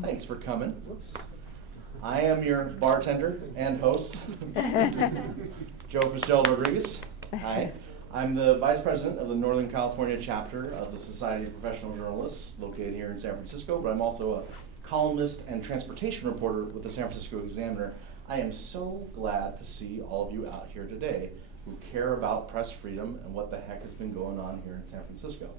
Thanks for coming. Whoops. I am your bartender and host, Joe Fitzgerald Rodriguez. Hi. I'm the Vice President of the Northern California chapter of the Society of Professional Journalists, located here in San Francisco, but I'm also a columnist and transportation reporter with the San Francisco Examiner. I am so glad to see all of you out here today who care about press freedom and what the heck has been going on here in San Francisco.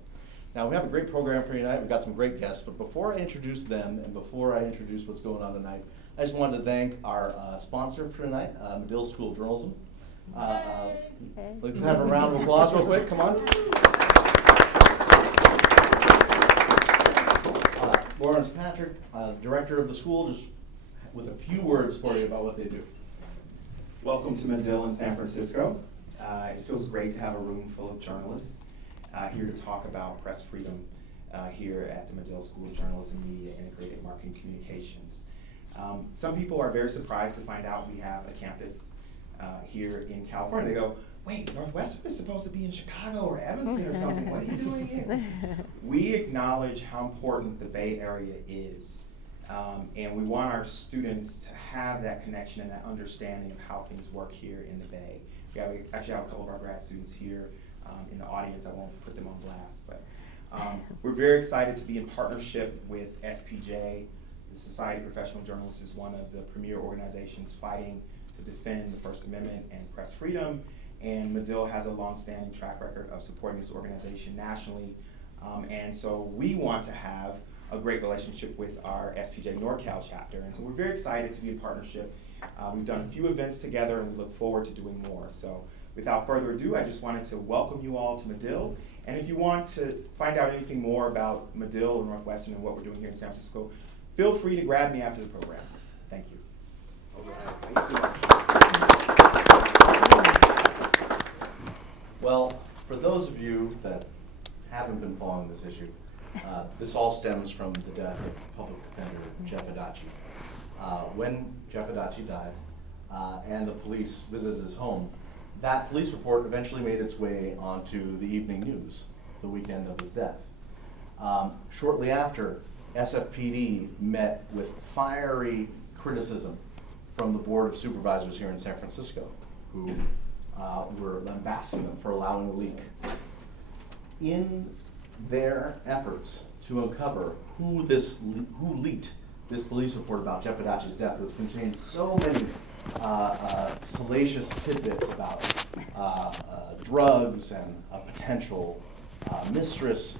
Now, we have a great program for you tonight. We've got some great guests, but before I introduce them and before I introduce what's going on tonight, I just wanted to thank our sponsor for tonight, Medill School of Journalism. Let's have a round of applause real quick. Come on. Lawrence Patrick, director of the school, just with a few words for you about what they do. Welcome to Medill in San Francisco. It feels great to have a room full of journalists here to talk about press freedom here at the Medill School of Journalism, Media, Integrated Marketing Communications. Some people are very surprised to find out we have a campus here in California. They go, wait, Northwestern is supposed to be in Chicago or Evanston or something. What are you doing here? We acknowledge how important the Bay Area is. And we want our students to have that connection and that understanding of how things work here in the Bay. We actually have a couple of our grad students here in the audience. I won't put them on blast, but we're very excited to be in partnership with SPJ. The Society of Professional Journalists is one of the premier organizations fighting to defend the First Amendment and press freedom, and Medill has a long-standing track record of supporting this organization nationally, and so we want to have a great relationship with our SPJ NorCal chapter, and so we're very excited to be in partnership. We've done a few events together, and we look forward to doing more. So without further ado, I just wanted to welcome you all to Medill, and if you want to find out anything more about Medill or Northwestern and what we're doing here in San Francisco, feel free to grab me after the program. Thank you. All right. Thanks so much. Well, for those of you that haven't been following this issue, this all stems from the death of public defender Jeff Adachi. When Jeff Adachi died and the police visited his home, that police report eventually made its way onto the evening news the weekend of his death. Shortly after, SFPD met with fiery criticism from the Board of Supervisors here in San Francisco, who were lambasting them for allowing a leak. In their efforts to uncover who leaked this police report about Jeff Adachi's death, which contained so many salacious tidbits about drugs and a potential mistress,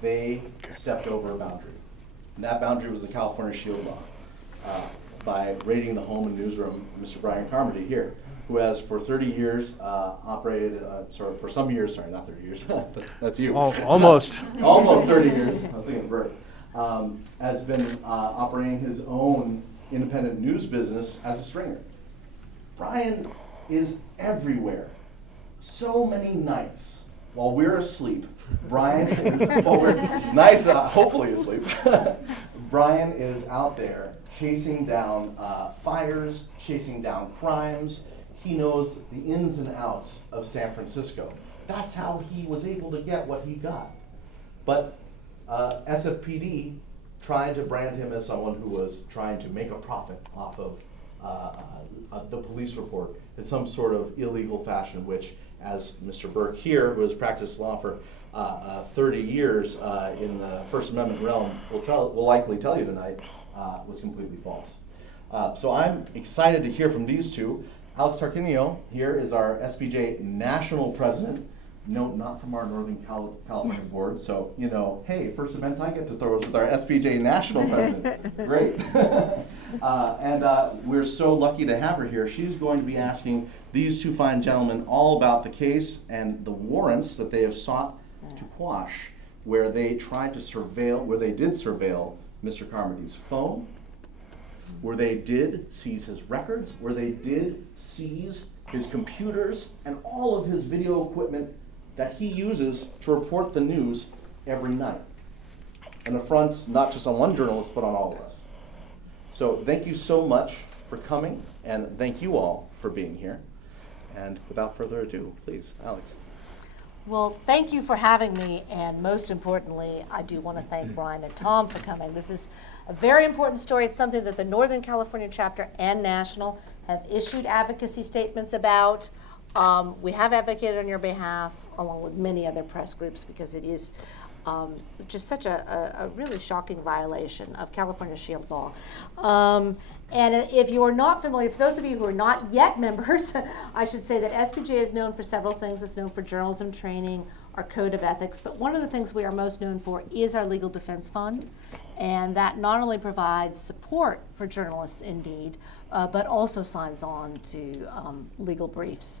they stepped over a boundary. And that boundary was the California Shield Law by raiding the home and newsroom of Mr. Bryan Carmody here, who has for 30 years operated, for some years, sorry, not 30 years, that's you. Almost. Almost 30 years, I was thinking Burke, has been operating his own independent news business as a stringer. Bryan is everywhere. So many nights while we're asleep, Bryan is, while we're nice, hopefully asleep, Bryan is out there chasing down fires, chasing down crimes. He knows the ins and outs of San Francisco. That's how he was able to get what he got. But SFPD tried to brand him as someone who was trying to make a profit off of the police report in some sort of illegal fashion, which, as Mr. Burke here, who has practiced law for 30 years in the First Amendment realm, will likely tell you tonight, was completely false. So I'm excited to hear from these two. Alex Tarquinio here is our SPJ National President. No, not from our Northern California board. So, hey, first event I get to throw is with our SPJ National President. Great. And we're so lucky to have her here. She's going to be asking these two fine gentlemen all about the case and the warrants that they have sought to quash, where they did surveil Mr. Carmody's phone, where they did seize his records, where they did seize his computers and all of his video equipment that he uses to report the news every night. An affront not just on one journalist, but on all of us. So thank you so much for coming, and thank you all for being here. And without further ado, please, Alex. Well, thank you for having me, and most importantly, I do want to thank Bryan and Tom for coming. This is a very important story. It's something that the Northern California chapter and national have issued advocacy statements about. We have advocated on your behalf, along with many other press groups, because it is just such a really shocking violation of California SHIELD law. And if you are not familiar, for those of you who are not yet members, I should say that SPJ is known for several things. It's known for journalism training, our code of ethics, but one of the things we are most known for is our legal defense fund. And that not only provides support for journalists, indeed, but also signs on to legal briefs.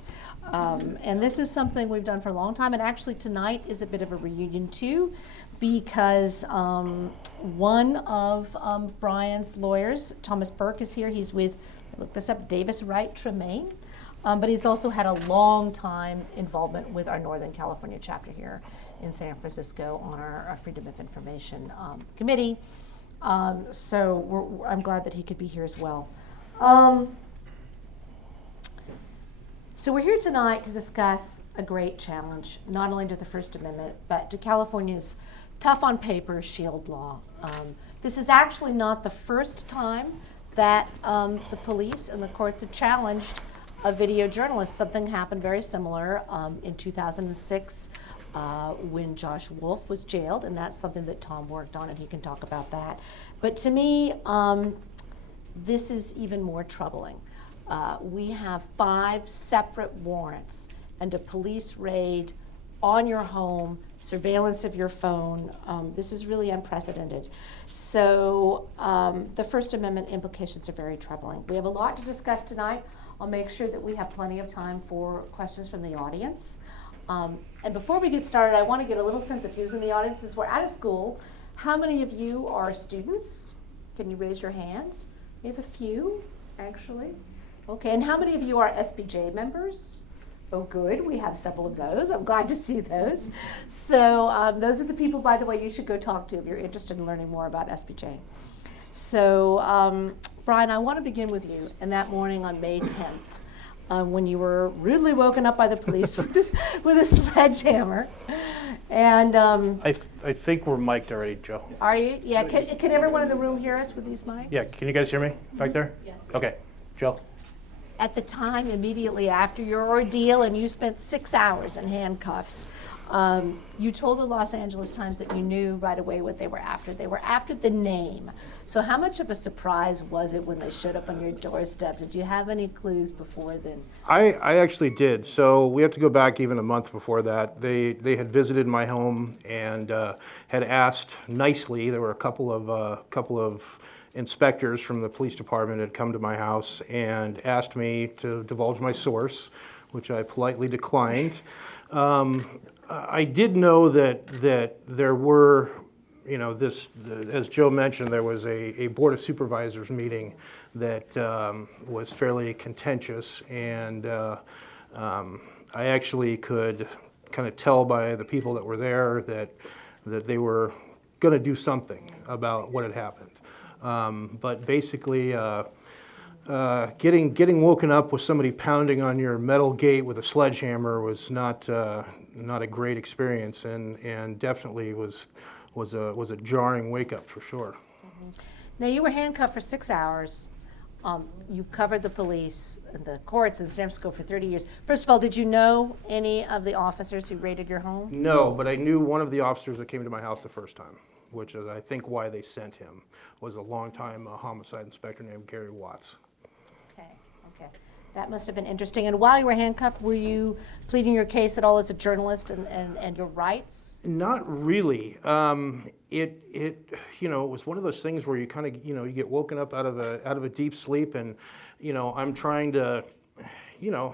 And this is something we've done for a long time. And actually tonight is a bit of a reunion too, because one of Bryan's lawyers, Thomas Burke, is here. He's with, I looked this up, Davis Wright Tremaine. But he's also had a long time involvement with our Northern California chapter here in San Francisco on our Freedom of Information Committee. So I'm glad that he could be here as well. So we're here tonight to discuss a great challenge, not only to the First Amendment, but to California's tough on paper SHIELD law. This is actually not the first time that the police and the courts have challenged a video journalist. Something happened very similar in 2006 when Josh Wolf was jailed, and that's something that Tom worked on, and he can talk about that. But to me, this is even more troubling. We have 5 separate warrants and a police raid on your home, surveillance of your phone. This is really unprecedented. So the First Amendment implications are very troubling. We have a lot to discuss tonight. I'll make sure that we have plenty of time for questions from the audience. And before we get started, I want to get a little sense of who's in the audience. Since we're out of school, how many of you are students? Can you raise your hands? We have a few, actually. Okay, and how many of you are SPJ members? Oh, good, we have several of those. I'm glad to see those. So those are the people, by the way, you should go talk to if you're interested in learning more about SPJ. So, Bryan, I want to begin with you. And that morning on May 10th, when you were rudely woken up by the police with a sledgehammer. And I think we're mic'd already, Joe. Are you? Yeah. Can everyone in the room hear us with these mics? Yeah. Can you guys hear me back there? Yes. Okay. Joe. At the time, immediately after your ordeal, and you spent 6 hours in handcuffs, you told the Los Angeles Times that you knew right away what they were after. They were after the name. So how much of a surprise was it when they showed up on your doorstep? Did you have any clues before then? I actually did. So we have to go back even a month before that. They had visited my home and had asked nicely. There were a couple of inspectors from the police department had come to my house and asked me to divulge my source, which I politely declined. I did know that there were, as Joe mentioned, there was a Board of Supervisors meeting that was fairly contentious, and I actually could kind of tell by the people that were there that they were going to do something about what had happened. But basically, getting woken up with somebody pounding on your metal gate with a sledgehammer was not a great experience, and definitely was a jarring wake up for sure. Mm-hmm. Now you were handcuffed for 6 hours. You've covered the police and the courts in San Francisco for 30 years. First of all, did you know any of the officers who raided your home? No, but I knew one of the officers that came to my house the first time, which is I think why they sent him, was a longtime homicide inspector named Gary Watts. Okay. That must have been interesting. And while you were handcuffed, were you pleading your case at all as a journalist and your rights? Not really. It was one of those things where you kind of, you get woken up out of a deep sleep, and, I'm trying to, I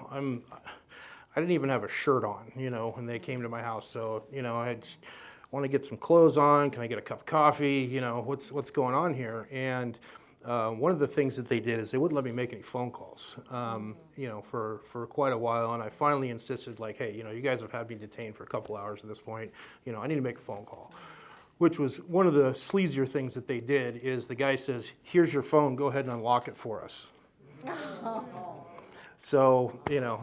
didn't even have a shirt on, when they came to my house. So, I just want to get some clothes on. Can I get a cup of coffee? What's going on here? And one of the things that they did is they wouldn't let me make any phone calls, for quite a while. And I finally insisted, like, hey, you guys have had me detained for a couple hours at this point. I need to make a phone call, which was one of the sleazier things that they did. Is the guy says, here's your phone, go ahead and unlock it for us. So,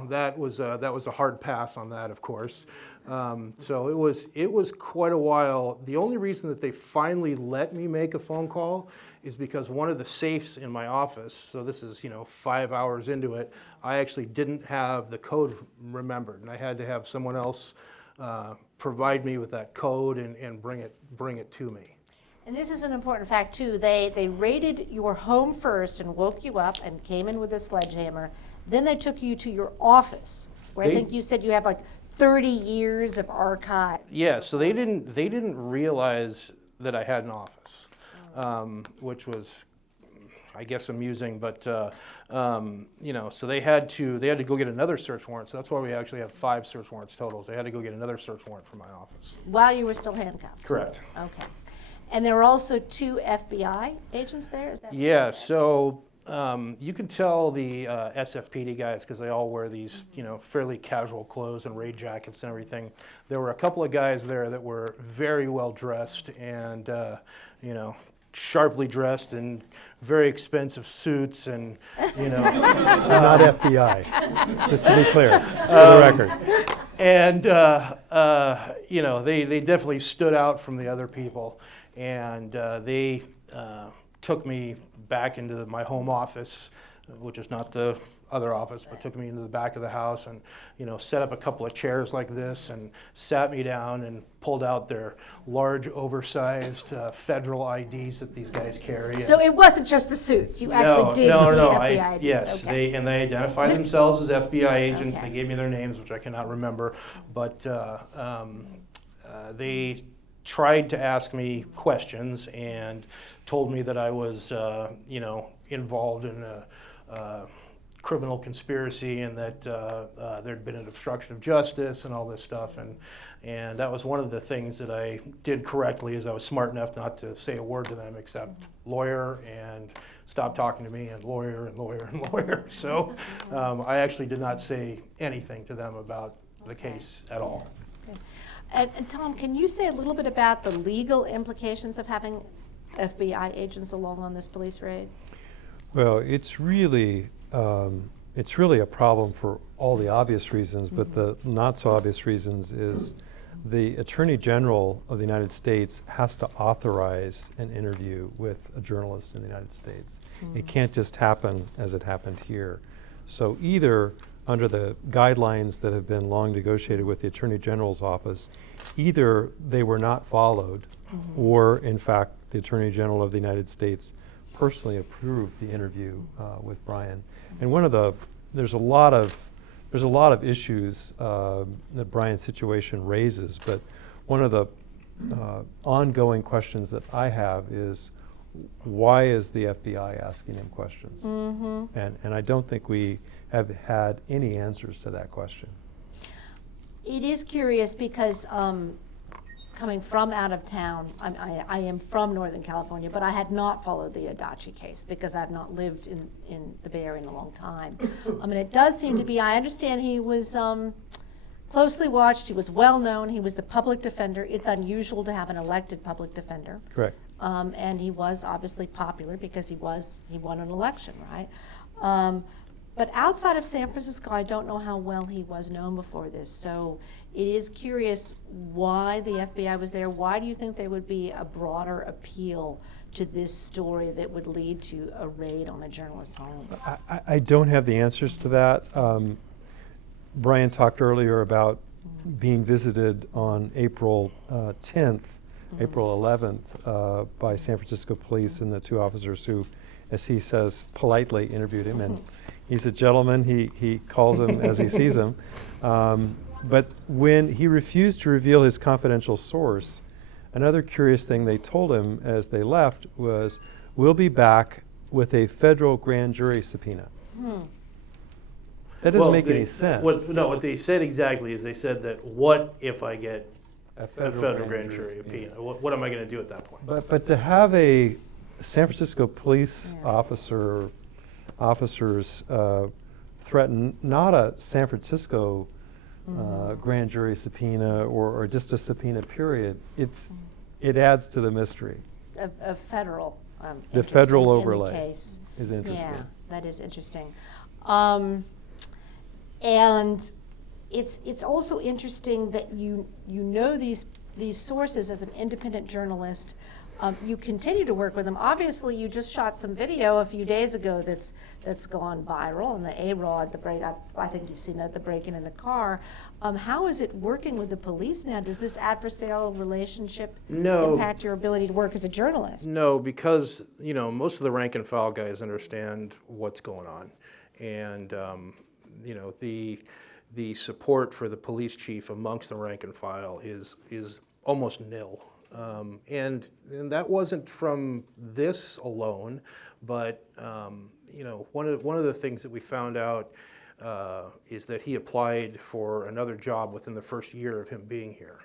that was a hard pass on that, of course. So it was quite a while. The only reason that they finally let me make a phone call is because one of the safes in my office, so this is, 5 hours into it, I actually didn't have the code remembered, and I had to have someone else provide me with that code and bring it to me. And this is an important fact too. They raided your home first and woke you up and came in with a sledgehammer. Then they took you to your office, where I think you said you have like 30 years of archives. Yeah, so they didn't realize that I had an office, which was, I guess, amusing. But so they had to go get another search warrant. So that's why we actually have 5 search warrants total. They had to go get another search warrant for my office. While you were still handcuffed. Correct. Okay. And there were also 2 FBI agents there? Is that Yeah, so you can tell the SFPD guys, because they all wear these, fairly casual clothes and raid jackets and everything. There were a couple of guys there that were very well dressed and, sharply dressed in very expensive suits and, They're not FBI, just to be clear, just for the record. And, they definitely stood out from the other people. And they took me back into my home office, which is not the other office, but took me into the back of the house and, set up a couple of chairs like this and sat me down and pulled out their large, oversized federal IDs that these guys carry. So it wasn't just the suits. You actually did see FBI IDs. Yes, okay. they identified themselves as FBI agents. Okay. They gave me their names, which I cannot remember, but they tried to ask me questions and told me that I was, involved in a criminal conspiracy and that there'd been an obstruction of justice and all this stuff. And that was one of the things that I did correctly, is I was smart enough not to say a word to them except lawyer and stop talking to me and lawyer and lawyer and lawyer. So I actually did not say anything to them about the case at all. Okay. And Tom, can you say a little bit about the legal implications of having FBI agents along on this police raid? Well, it's really a problem for all the obvious reasons, but the not so obvious reasons is the Attorney General of the United States has to authorize an interview with a journalist in the United States. It can't just happen as it happened here. So either under the guidelines that have been long negotiated with the Attorney General's office, either they were not followed, or in fact the Attorney General of the United States personally approved the interview with Bryan. And there's a lot of issues that Bryan's situation raises, but one of the ongoing questions that I have is, why is the FBI asking him questions? And I don't think we have had any answers to that question. It is curious because coming from out of town, I am from Northern California, but I had not followed the Adachi case because I've not lived in the Bay Area in a long time. And it does seem to be, I understand he was closely watched, he was well known, he was the public defender. It's unusual to have an elected public defender. Correct. And he was obviously popular because he won an election, right? But outside of San Francisco, I don't know how well he was known before this. So it is curious why the FBI was there. Why do you think there would be a broader appeal to this story that would lead to a raid on a journalist's home? I don't have the answers to that. Bryan talked earlier about being visited on April 10th, April 11th by San Francisco police and the 2 officers who, as he says, politely interviewed him. And he's a gentleman, he calls him as he sees him. But when he refused to reveal his confidential source, another curious thing they told him as they left was, we'll be back with a federal grand jury subpoena. That doesn't make any sense. What they said exactly is they said that, what if I get A a federal grand jury subpoena? What am I going to do at that point? But to have a San Francisco police officers threaten not a San Francisco grand jury subpoena or just a subpoena period, it adds to the mystery. A federal The federal in the overlay case. is interesting. Yeah, that is interesting. And it's also interesting that you know these sources as an independent journalist. You continue to work with them. Obviously, you just shot some video a few days ago that's gone viral, and the A-Rod, I think you've seen it, the break-in in the car. How is it working with the police now? Does this adversarial relationship impact your ability to work as a journalist? No, because most of the rank and file guys understand what's going on, and the support for the police chief amongst the rank and file is almost nil. And that wasn't from this alone, but one of the things that we found out is that he applied for another job within the first year of him being here,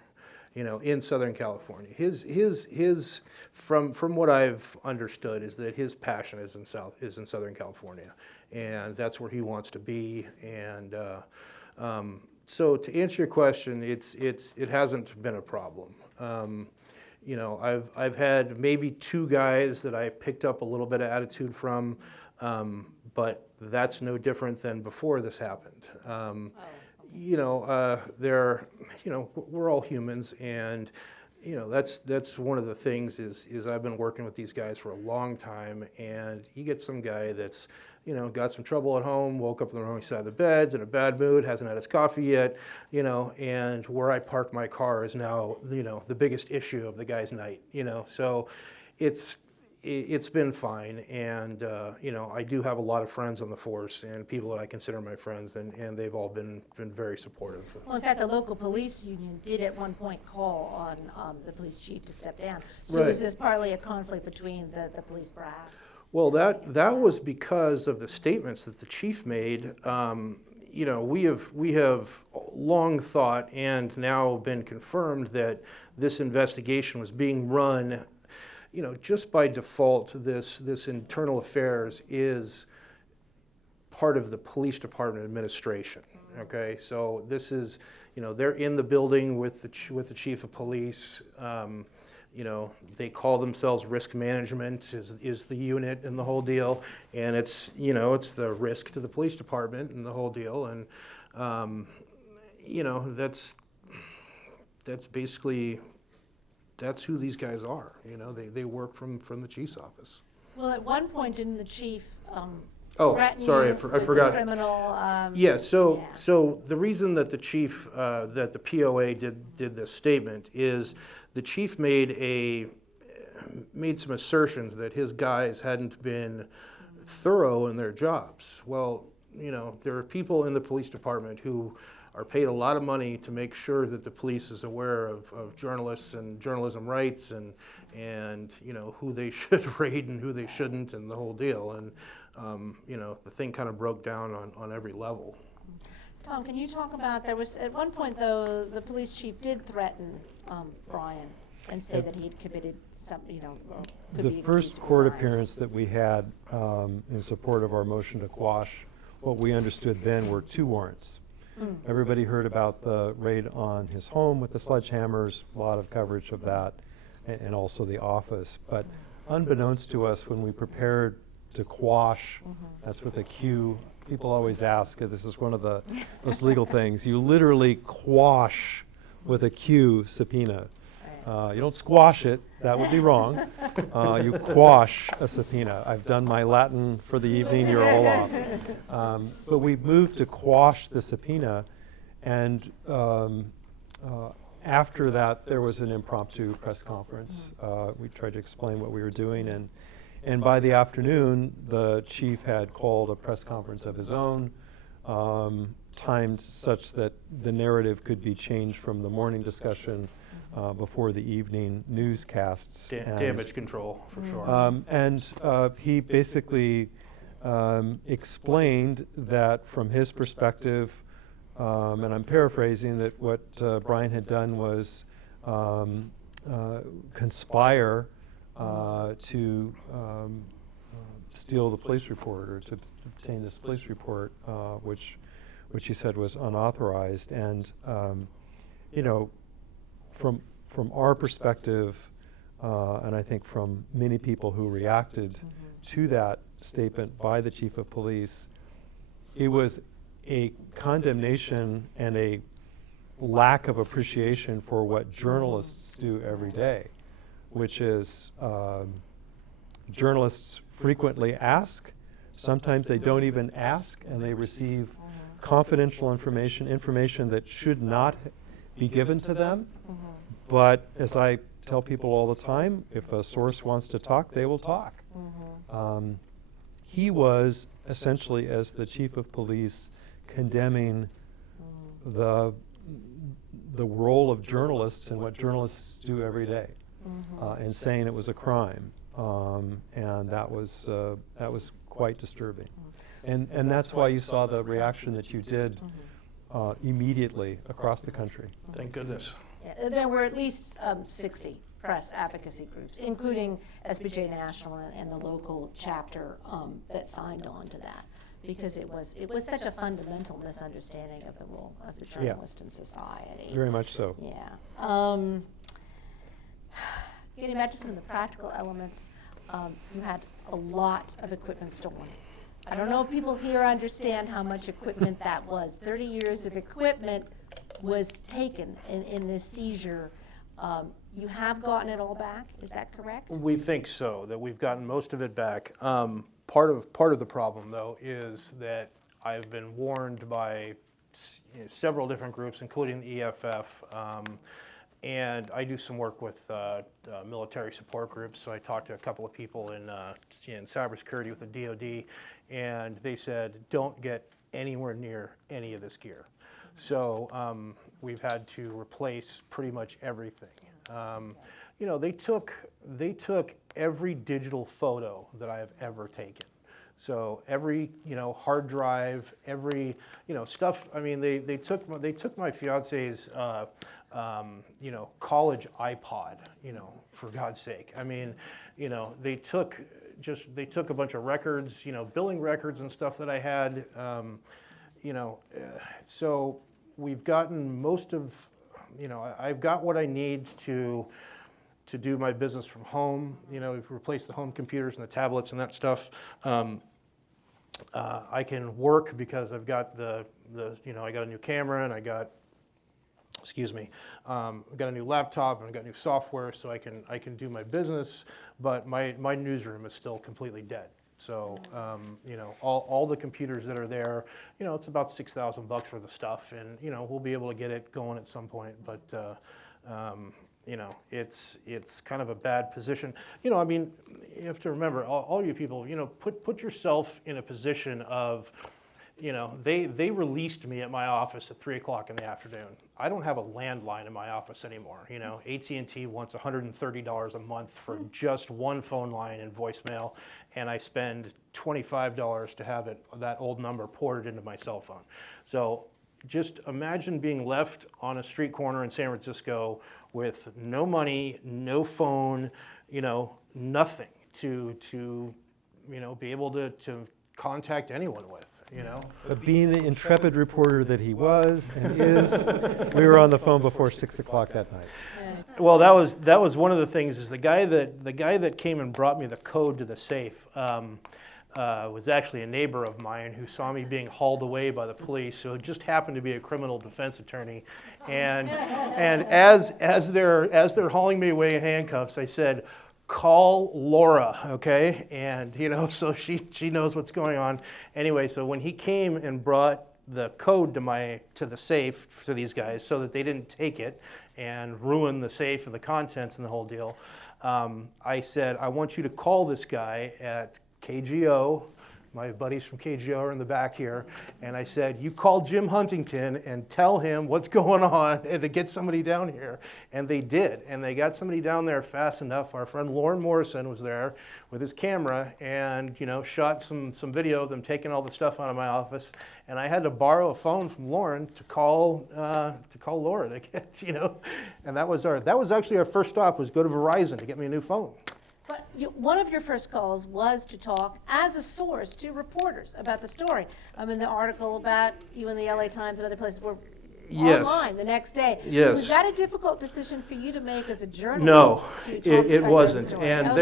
in Southern California. His from what I've understood is that his passion is in Southern California, and that's where he wants to be. And so to answer your question, it hasn't been a problem. I've had maybe 2 guys that I picked up a little bit of attitude from, but that's no different than before this happened. We're all humans, and that's one of the things is I've been working with these guys for a long time, and you get some guy that's got some trouble at home, woke up on the wrong side of the bed, in a bad mood, hasn't had his coffee yet, and where I park my car is now, the biggest issue of the guy's night, so it's been fine. And, I do have a lot of friends on the force and people that I consider my friends, and they've all been very supportive. Well, in fact, the local police union did at one point call on the police chief to step down. So Right. is this partly a conflict between the police brass? Well, that was because of the statements that the chief made. We have long thought and now been confirmed that this investigation was being run, just by default. This internal affairs is part of the police department administration. Okay, so this is, they're in the building with the chief of police. They call themselves risk management is the unit and the whole deal, and it's the risk to the police department and the whole deal, and that's basically who these guys are. They work from the chief's office. Well, at one point, didn't the chief Oh, threaten sorry, you I with forgot. the criminal? Yeah, so the reason that the chief, that the POA did this statement is the chief made some assertions that his guys hadn't been thorough in their jobs. Well, there are people in the police department who are paid a lot of money to make sure that the police is aware of journalists and journalism rights and who they should raid and who they shouldn't and the whole deal. And the thing kind of broke down on every level. Tom, can you talk about, there was, at one point though, the police chief did threaten Bryan and say that he'd committed some, could The be first accused of court crime. appearance that we had in support of our motion to quash, what we understood then were 2 warrants. Everybody heard about the raid on his home with the sledgehammers, a lot of coverage of that, and also the office. But unbeknownst to us, when we prepared to quash, that's with a Q. People always ask, 'cause this is one of those legal things. You literally quash with a Q subpoena. You don't squash it, that would be wrong. You quash a subpoena. I've done my Latin for the evening, you're all off. But we moved to quash the subpoena, and after that, there was an impromptu press conference. We tried to explain what we were doing, and by the afternoon, the chief had called a press conference of his own, timed such that the narrative could be changed from the morning discussion before the evening newscasts. Damage control, for sure. He basically explained that from his perspective, and I'm paraphrasing, that what Bryan had done was conspire to steal the police report, or to obtain this police report, which he said was unauthorized. And from our perspective, and I think from many people who reacted to that statement by the chief of police, it was a condemnation and a lack of appreciation for what journalists do every day, which is journalists frequently ask, sometimes they don't even ask, and they receive confidential information that should not be given to them. But as I tell people all the time, if a source wants to talk, they will talk. He was essentially, as the chief of police, condemning the role of journalists and what journalists do every day, and saying it was a crime, and that was quite disturbing, and that's why you saw the reaction that you did immediately across the country. Thank goodness. Yeah, there were at least 60 press advocacy groups, including SPJ National and the local chapter that signed on to that, because it was such a fundamental misunderstanding of the role of the journalist in society. Very much so. Yeah. Getting back to some of the practical elements, you had a lot of equipment stolen. I don't know if people here understand how much equipment that was. 30 years of equipment was taken in this seizure. You have gotten it all back, is that correct? We think so, that we've gotten most of it back. Part of the problem, though, is that I've been warned by several different groups, including the EFF, and I do some work with military support groups, so I talked to a couple of people in cybersecurity with the DoD, and they said, don't get anywhere near any of this gear. So we've had to replace pretty much everything. They took every digital photo that I have ever taken. So every hard drive, every stuff. I mean, they took my fiance's college iPod. For God's sake. I mean, they took a bunch of records, billing records and stuff that I had. So we've gotten most of. I've got what I need to do my business from home. We've replaced the home computers and the tablets and that stuff. I can work because I've got I got a new camera and I got, I've got a new laptop and I've got new software, so I can do my business. But my newsroom is still completely dead. So all the computers that are there, it's about $6,000 for the stuff, and we'll be able to get it going at some point. But it's kind of a bad position. I mean, you have to remember, all you people, put yourself in a position of, they released me at my office at 3 o'clock in the afternoon. I don't have a landline in my office anymore. AT&T wants $130 a month for just one phone line and voicemail, and I spend $25 to have that old number ported into my cell phone. So just imagine being left on a street corner in San Francisco with no money, no phone, nothing to be able to contact anyone with. But being the intrepid reporter that he was and is, we were on the phone before 6 o'clock that night. Well, that was one of the things. Is the guy that came and brought me the code to the safe was actually a neighbor of mine who saw me being hauled away by the police. So it just happened to be a criminal defense attorney, and as they're hauling me away in handcuffs, I said, call Laura, okay? And so she knows what's going on. Anyway, so when he came and brought the code to the safe for these guys, so that they didn't take it and ruin the safe and the contents and the whole deal, I said, I want you to call this guy at KGO. My buddies from KGO are in the back here. And I said, you call Jim Huntington and tell him what's going on and to get somebody down here. And they did. And they got somebody down there fast enough. Our friend Lauren Morrison was there with his camera and, shot some video of them taking all the stuff out of my office. And I had to borrow a phone from Lauren to call Laura to get, And that was actually our first stop, was go to Verizon to get me a new phone. But one of your first calls was to talk as a source to reporters about the story. The article about you in the LA Times and other places were Yes. online the next day. Yes. Was that a difficult decision for you to make as a No, journalist? To talk it about wasn't. your story? And Okay.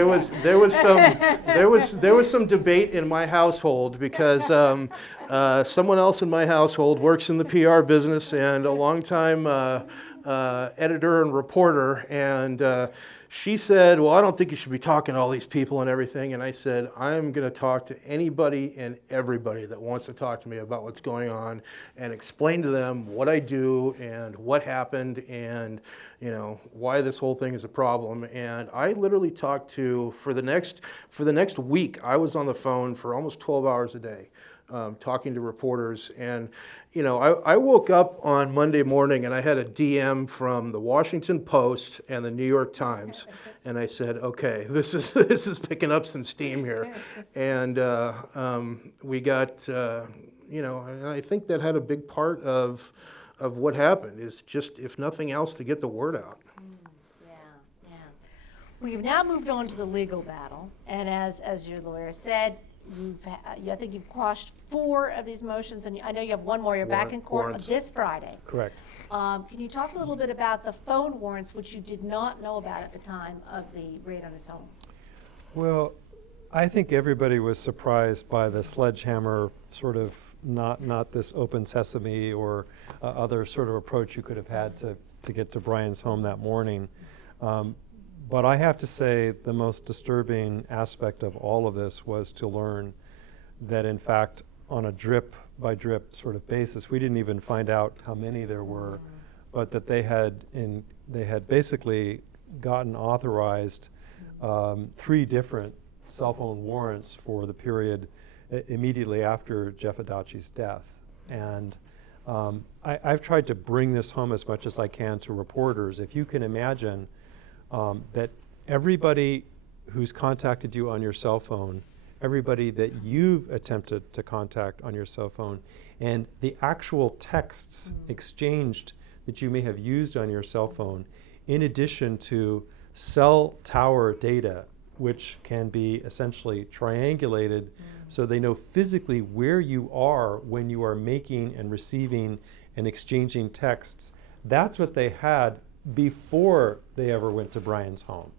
there was some debate in my household because someone else in my household works in the PR business and a longtime editor and reporter, and she said, well, I don't think you should be talking to all these people and everything. And I said, I'm going to talk to anybody and everybody that wants to talk to me about what's going on and explain to them what I do and what happened and, you know, why this whole thing is a problem. And I literally talked to, for the next week, I was on the phone for almost 12 hours a day. Talking to reporters, and you know, I woke up on Monday morning and I had a DM from the Washington Post and the New York Times, and I said, okay, this is picking up some steam here, and we got, you know, and I think that had a big part of what happened is just, if nothing else, to get the word out. Yeah. We've now moved on to the legal battle, and as your lawyer said, I think you've quashed 4 of these motions, and I know you have one more. You're back in court Warrants. this Friday. Correct. Can you talk a little bit about the phone warrants, which you did not know about at the time of the raid on his home? Well, I think everybody was surprised by the sledgehammer sort of not this open sesame or other sort of approach you could have had to get to Bryan's home that morning. But I have to say the most disturbing aspect of all of this was to learn that, in fact, on a drip by drip sort of basis, we didn't even find out how many there were, but that they had basically gotten authorized 3 different cell phone warrants for the period immediately after Jeff Adachi's death. And I've tried to bring this home as much as I can to reporters. If you can imagine that everybody who's contacted you on your cell phone, everybody that you've attempted to contact on your cell phone, and the actual texts exchanged that you may have used on your cell phone, in addition to cell tower data, which can be essentially triangulated so they know physically where you are when you are making and receiving and exchanging texts. That's what they had before they ever went to Bryan's home.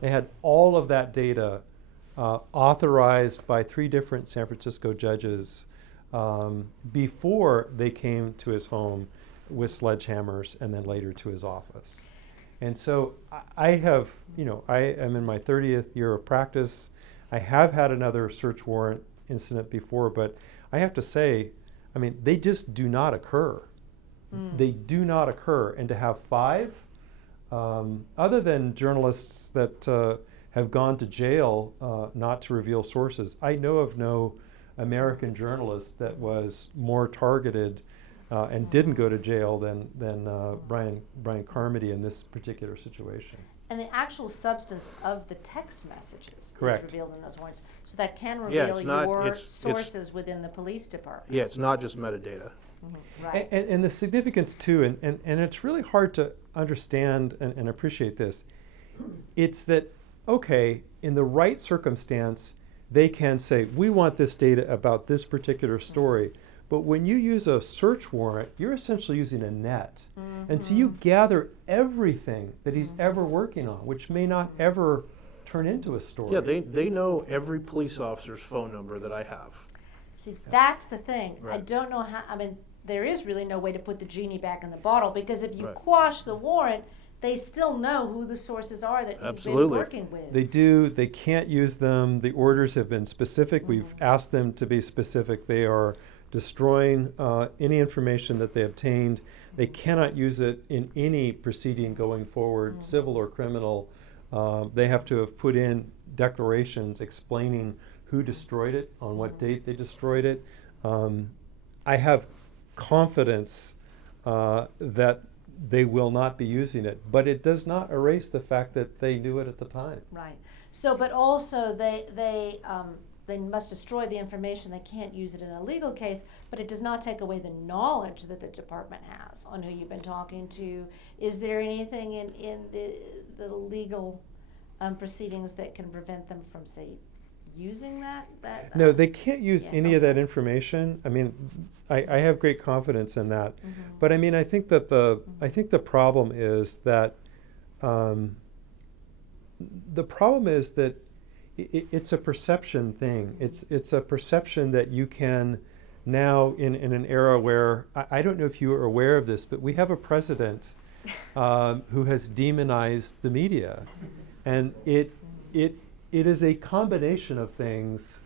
They had all of that data authorized by 3 different San Francisco judges before they came to his home with sledgehammers and then later to his office. And so I am in my 30th year of practice. I have had another search warrant incident before, but I have to say, I mean, they just do not occur. They do not occur. And to have 5, other than journalists that have gone to jail not to reveal sources, I know of no American journalist that was more targeted and didn't go to jail than Bryan Carmody in this particular situation. And the actual substance of the text messages Correct. is revealed in those warrants. So that can Yeah, reveal it's not- your it's- sources within the police department. Yeah, it's not just metadata. Right. And the significance too, and it's really hard to understand and appreciate this, it's that, okay, in the right circumstance, they can say, we want this data about this particular story. But when you use a search warrant, you're essentially using a net. And so you gather everything that he's ever working on, which may not ever turn into a story. Yeah, they know every police officer's phone number that I have. See, that's the thing. I Right. don't know how, I mean, there is really no way to put the genie back in the bottle, because if you Right. quash the warrant, they still know who the sources are that you've been Absolutely. working with. They do. They can't use them. The orders have been specific. We've asked them to be specific. They are destroying any information that they obtained. They cannot use it in any proceeding going forward, civil or criminal. They have to have put in declarations explaining who destroyed it, on what date they destroyed it. I have confidence that they will not be using it, but it does not erase the fact that they knew it at the time. Right. So, but also they must destroy the information. They can't use it in a legal case, but it does not take away the knowledge that the department has on who you've been talking to. Is there anything in the legal proceedings that can prevent them from, say, using that? No, they can't use Yeah, any of that information. I mean, I have great confidence in that. But I mean, I think that the problem is that it's a perception thing. It's a perception that you can now in an era where I don't know if you are aware of this, but we have a president who has demonized the media, and it is a combination of things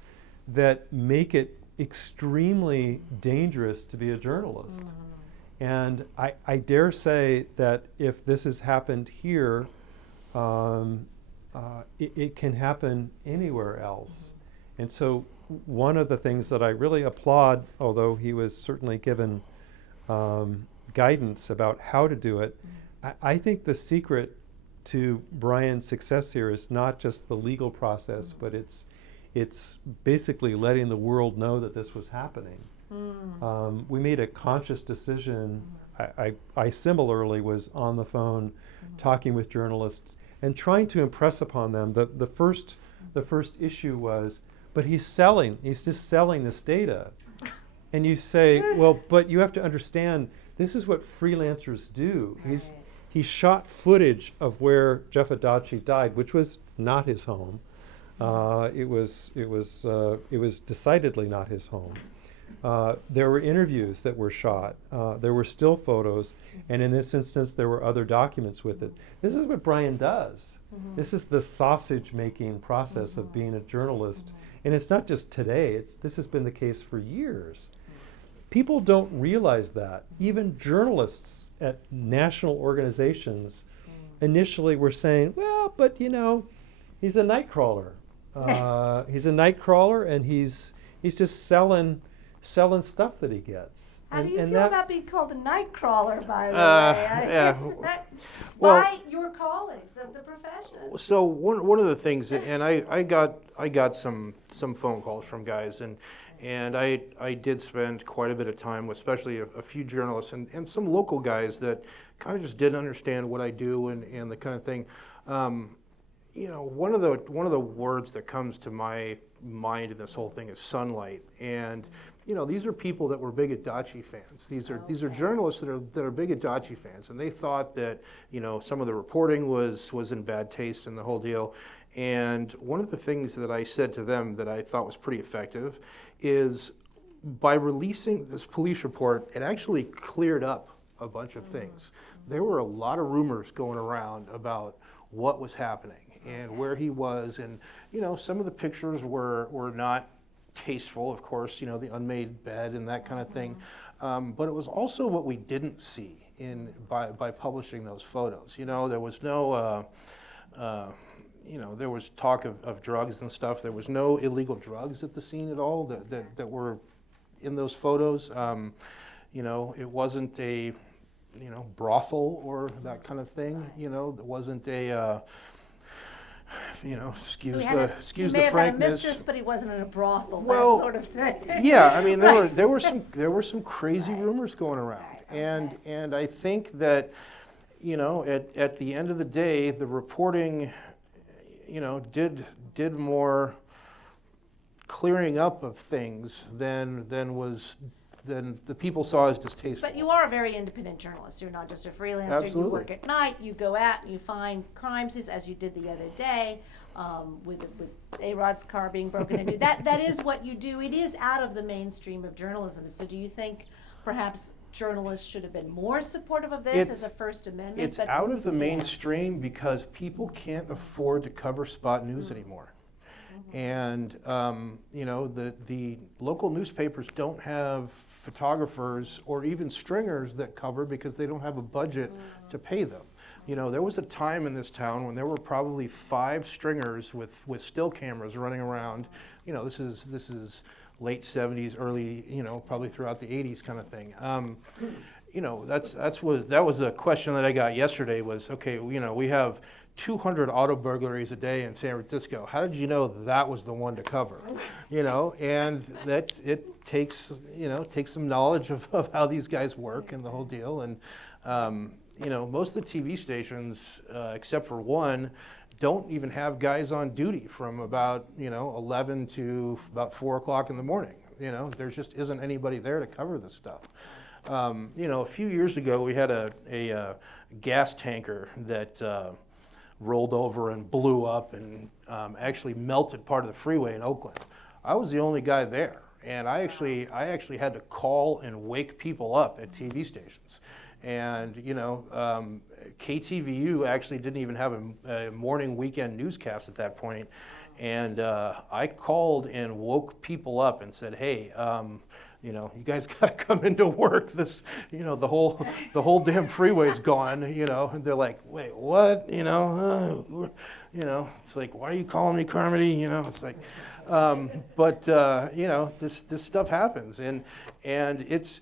that make it extremely dangerous to be a journalist. And I dare say that if this has happened here, it can happen anywhere else. And so one of the things that I really applaud, although he was certainly given guidance about how to do it, I think the secret to Bryan's success here is not just the legal process, but it's basically letting the world know that this was happening. We made a conscious decision. I similarly was on the phone talking with journalists and trying to impress upon them the first issue was, but he's just selling this data. And you say, well, but you have to understand, this is what freelancers do. He shot footage of where Jeff Adachi died, which was not his home. It was decidedly not his home. There were interviews that were shot. There were still photos, and in this instance, there were other documents with it. This is what Bryan does. This is the sausage-making process of being a journalist, and it's not just today. This has been the case for years. People don't realize that. Even journalists at national organizations initially were saying, well, but he's a night crawler. He's a night crawler, and he's just selling stuff that he gets. How do you feel that, about being called a night crawler, by the way? Yeah. By your colleagues of the profession. So one of the things, and I got some phone calls from guys, and I did spend quite a bit of time with especially a few journalists and some local guys that kind of just didn't understand what I do and the kind of thing. One of the words that comes to my mind in this whole thing is sunlight, and these are people that were big Adachi fans. These are journalists that are big Adachi fans, and they thought that some of the reporting was in bad taste and the whole deal. And one of the things that I said to them that I thought was pretty effective is by releasing this police report, it actually cleared up a bunch of things. There were a lot of rumors going around about what was happening and where he was, and some of the pictures were not tasteful, of course, the unmade bed and that kind of thing, but it was also what we didn't see by publishing those photos. There was no there was talk of drugs and stuff. There was no illegal drugs at the scene at all that were in those photos. It wasn't a brothel or that kind of thing. There wasn't a excuse So the frankness. he may have had a mistress, but he wasn't in a brothel, Well, that sort of thing. Yeah, I mean there were some crazy rumors going around, and I think that at the end of the day, the reporting did more clearing up of things than the people saw as distasteful. But you are a very independent journalist. You're not just a freelancer. Absolutely. You work at night. You go out and you find crime scenes, as you did the other day, with A-Rod's car being broken into. That is what you do. It is out of the mainstream of journalism. So do you think perhaps journalists should have been more supportive of this as a First Amendment? It's out of the mainstream because people can't afford to cover spot news anymore. And the local newspapers don't have photographers or even stringers that cover because they don't have a budget to pay them. There was a time in this town when there were probably 5 stringers with still cameras running around. This is late 70s, early, probably throughout the 80s kind of thing. That was a question that I got yesterday was, okay, we have 200 auto burglaries a day in San Francisco. How did you know that was the one to cover? And that it takes some knowledge of how these guys work and the whole deal. And most of the TV stations, except for one, don't even have guys on duty from about 11 to about 4 o'clock in the morning. There just isn't anybody there to cover this stuff. A few years ago we had a gas tanker that rolled over and blew up and actually melted part of the freeway in Oakland. I was the only guy there, and I actually had to call and wake people up at TV stations. And KTVU actually didn't even have a morning weekend newscast at that point. And I called and woke people up and said, hey, you guys got to come into work. The whole damn freeway's gone. And they're like, wait, what? It's like, why are you calling me Carmody? It's like, this stuff happens, and it's,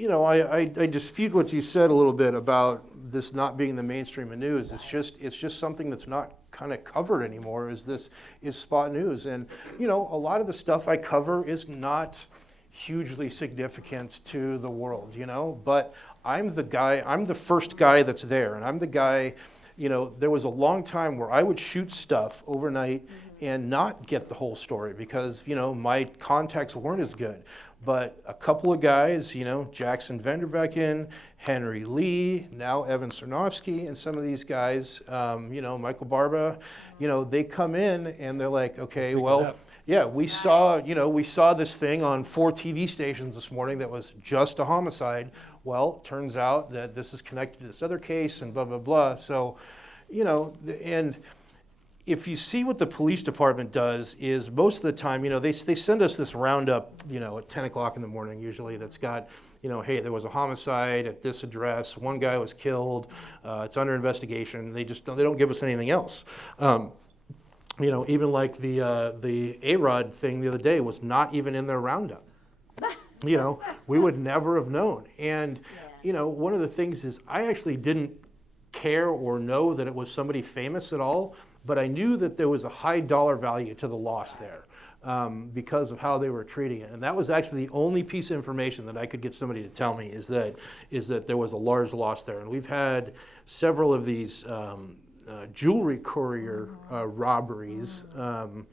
I dispute what you said a little bit about this not being the mainstream of news. It's just something that's not kind of covered anymore. Is spot news, and a lot of the stuff I cover is not hugely significant to the world, but I'm the first guy that's there, and I'm the guy. There was a long time where I would shoot stuff overnight and not get the whole story because my contacts weren't as good. But a couple of guys, Jackson Vanderbecken, Henry Lee, now Evan Cernovsky, and some of these guys, Michael Barba, they come in and they're like, okay, well, yeah, we saw this thing on 4 TV stations this morning that was just a homicide. Well, turns out that this is connected to this other case and blah, blah, blah. So, and if you see what the police department does is most of the time, they send us this roundup, at 10 o'clock in the morning usually that's got, hey, there was a homicide at this address, one guy was killed, it's under investigation. They don't give us anything else. Even like the A-Rod thing the other day was not even in their roundup. We would never have known. And, one of the things is I actually didn't care or know that it was somebody famous at all, but I knew that there was a high dollar value to the loss there because of how they were treating it. And that was actually the only piece of information that I could get somebody to tell me is that there was a large loss there. And we've had several of these jewelry courier robberies in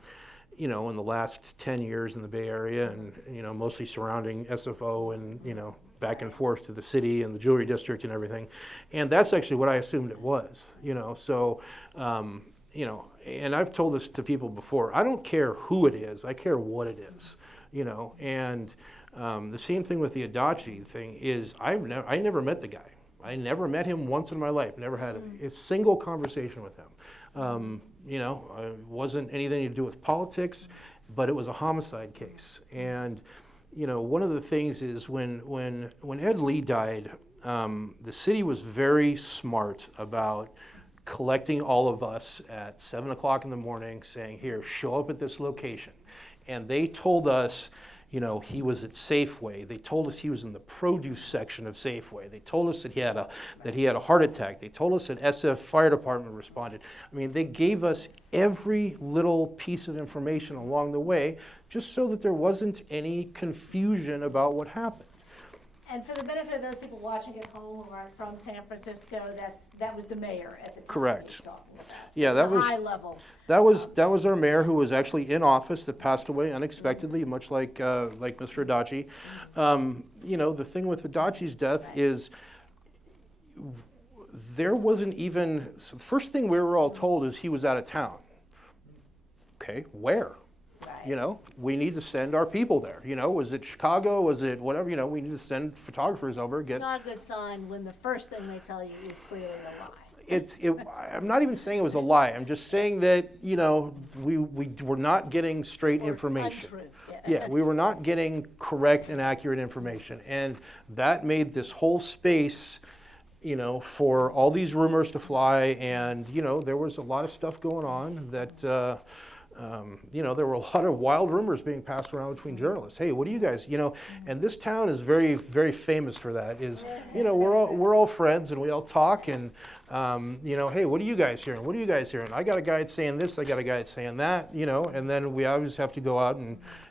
the last 10 years in the Bay Area, and mostly surrounding SFO and back and forth to the city and the jewelry district and everything. And that's actually what I assumed it was. So and I've told this to people before. I don't care who it is. I care what it is. And the same thing with the Adachi thing is I never met the guy. I never met him once in my life. Never had a single conversation with him. It wasn't anything to do with politics, but it was a homicide case. And one of the things is when Ed Lee died, the city was very smart about collecting all of us at 7 o'clock in the morning, saying, "Here, show up at this location." And they told us, he was at Safeway. They told us he was in the produce section of Safeway. They told us that he had a heart attack. They told us that SF Fire Department responded. I mean, they gave us every little piece of information along the way, just so that there wasn't any confusion about what happened. And for the benefit of those people watching at home who aren't from San Francisco, that was the mayor at the time. Correct. He was talking about. So Yeah, that was high level. That was our mayor, who was actually in office, that passed away unexpectedly, much like Mr. Adachi. The thing with Adachi's death is there wasn't even. So the first thing we were all told is he was out of town. Okay, where? Right. We need to send our people there. Was it Chicago? Was it whatever? We need to send photographers over. It's not a good sign when the first thing they tell you is clearly a lie. I'm not even saying it was a lie. I'm just saying that we were not getting straight information. Untrue. Yeah, we were not getting correct and accurate information, and that made this whole space, for all these rumors to fly. And there was a lot of stuff going on that. There were a lot of wild rumors being passed around between journalists. Hey, what do you guys, and this town is very, very famous for that. We're all friends and we all talk and, hey, what are you guys hearing? What are you guys hearing? I got a guy that's saying this, I got a guy that's saying that, and then we always have to go out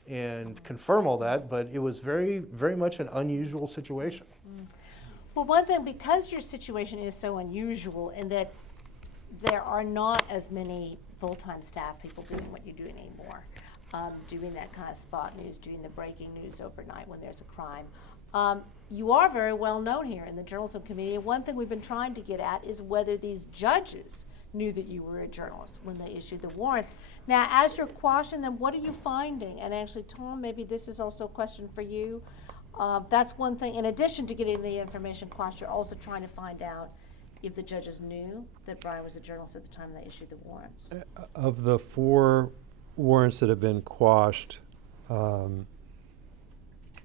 and confirm all that. But it was very, very much an unusual situation. Well, one thing, because your situation is so unusual in that there are not as many full-time staff people doing what you're doing anymore, doing that kind of spot news, doing the breaking news overnight when there's a crime. You are very well known here in the journalism community. One thing we've been trying to get at is whether these judges knew that you were a journalist when they issued the warrants. Now, as you're quashing them, what are you finding? And actually, Tom, maybe this is also a question for you. That's one thing. In addition to getting the information quashed, you're also trying to find out if the judges knew that Bryan was a journalist at the time they issued the warrants. Of the 4 warrants that have been quashed,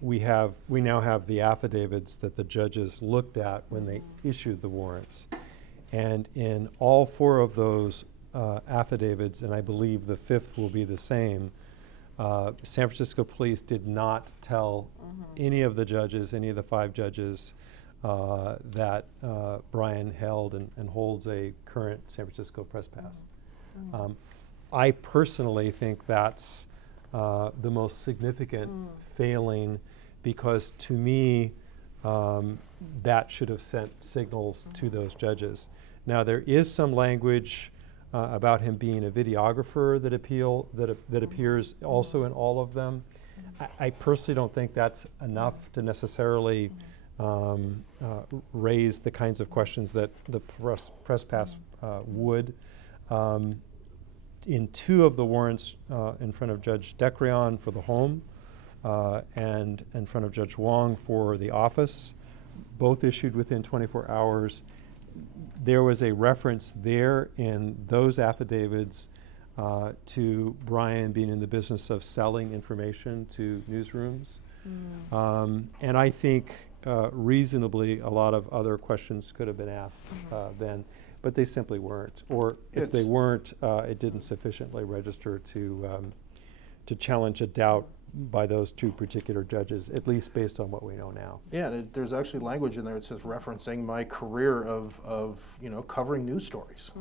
we now have the affidavits that the judges looked at when they issued the warrants. And in all 4 of those affidavits, and I believe the 5th will be the same, San Francisco police did not tell any of the judges, any of the 5 judges, that Bryan held and holds a current San Francisco press pass. I personally think that's the most significant failing, because to me, that should have sent signals to those judges. Now, there is some language about him being a videographer that appears also in all of them. I personally don't think that's enough to necessarily raise the kinds of questions that the press pass would. In 2 of the warrants in front of Judge Decreon for the home and in front of Judge Wong for the office, both issued within 24 hours, there was a reference there in those affidavits to Bryan being in the business of selling information to newsrooms. And I think reasonably a lot of other questions could have been asked then, but they simply weren't. Or if they weren't, it didn't sufficiently register to challenge a doubt by those 2 particular judges, at least based on what we know now. Yeah, and there's actually language in there that says referencing my career of covering news stories.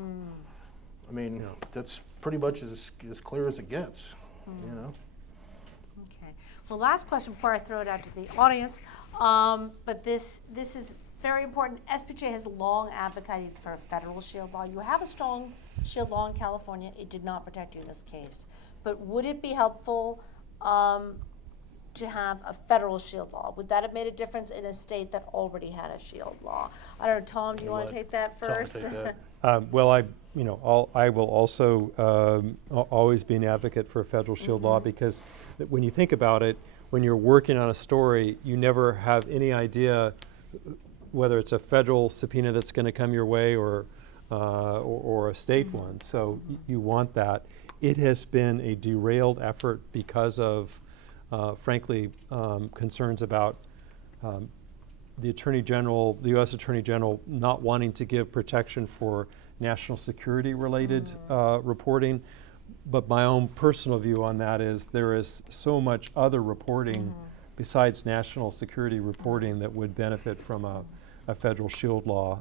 I mean, that's pretty much as clear as it gets, Okay. Well, last question before I throw it out to the audience, but this is very important. SPJ has long advocated for a federal shield law. You have a strong shield law in California. It did not protect you in this case. But would it be helpful to have a federal shield law? Would that have made a difference in a state that already had a shield law? I don't know, Tom, do you want to take that first? Well, I will also always be an advocate for a federal shield law, because when you think about it, when you're working on a story, you never have any idea whether it's a federal subpoena that's going to come your way or a state one. So you want that. It has been a derailed effort because of, frankly, concerns about the Attorney General, the U.S. Attorney General, not wanting to give protection for national security related reporting. But my own personal view on that is there is so much other reporting besides national security reporting that would benefit from a federal shield law.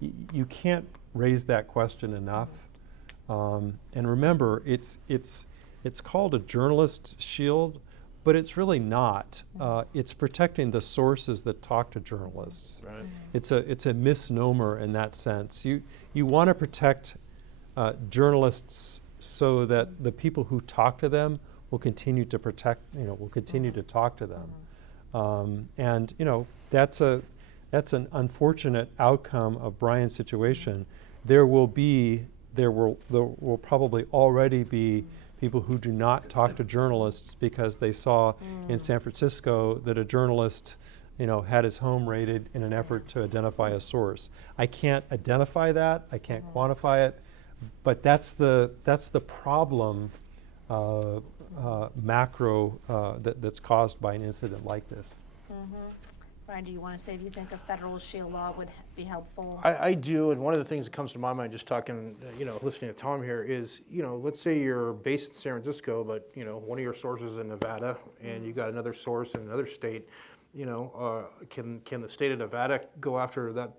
You can't raise that question enough. And remember, it's called a journalist's shield, but it's really not. It's protecting the sources that talk to journalists. Right. It's a misnomer in that sense. You want to protect journalists so that the people who talk to them will continue to will continue to talk to them. And that's an unfortunate outcome of Bryan's situation. There will probably already be people who do not talk to journalists because they saw in San Francisco that a journalist, had his home raided in an effort to identify a source. I can't identify that. I can't quantify it, but that's the problem macro that's caused by an incident like this. Bryan, do you want to say if you think a federal shield law would be helpful? I do, and one of the things that comes to my mind just talking, listening to Tom here is, let's say you're based in San Francisco, but, one of your sources is in Nevada, and you got another source in another state, can the state of Nevada go after that,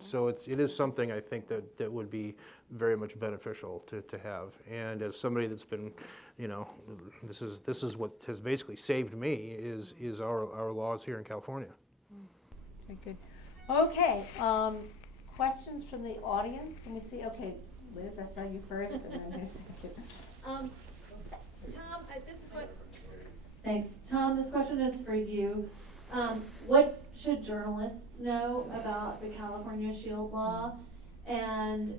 So it is something I think that would be very much beneficial to have. And as somebody that's been, this is what has basically saved me is our laws here in California. Very good. Okay, questions from the audience? Can we see? Okay, Liz, I saw you first, and then there's. Tom, this is what. Thanks, Tom. This question is for you. What should journalists know about the California Shield Law, and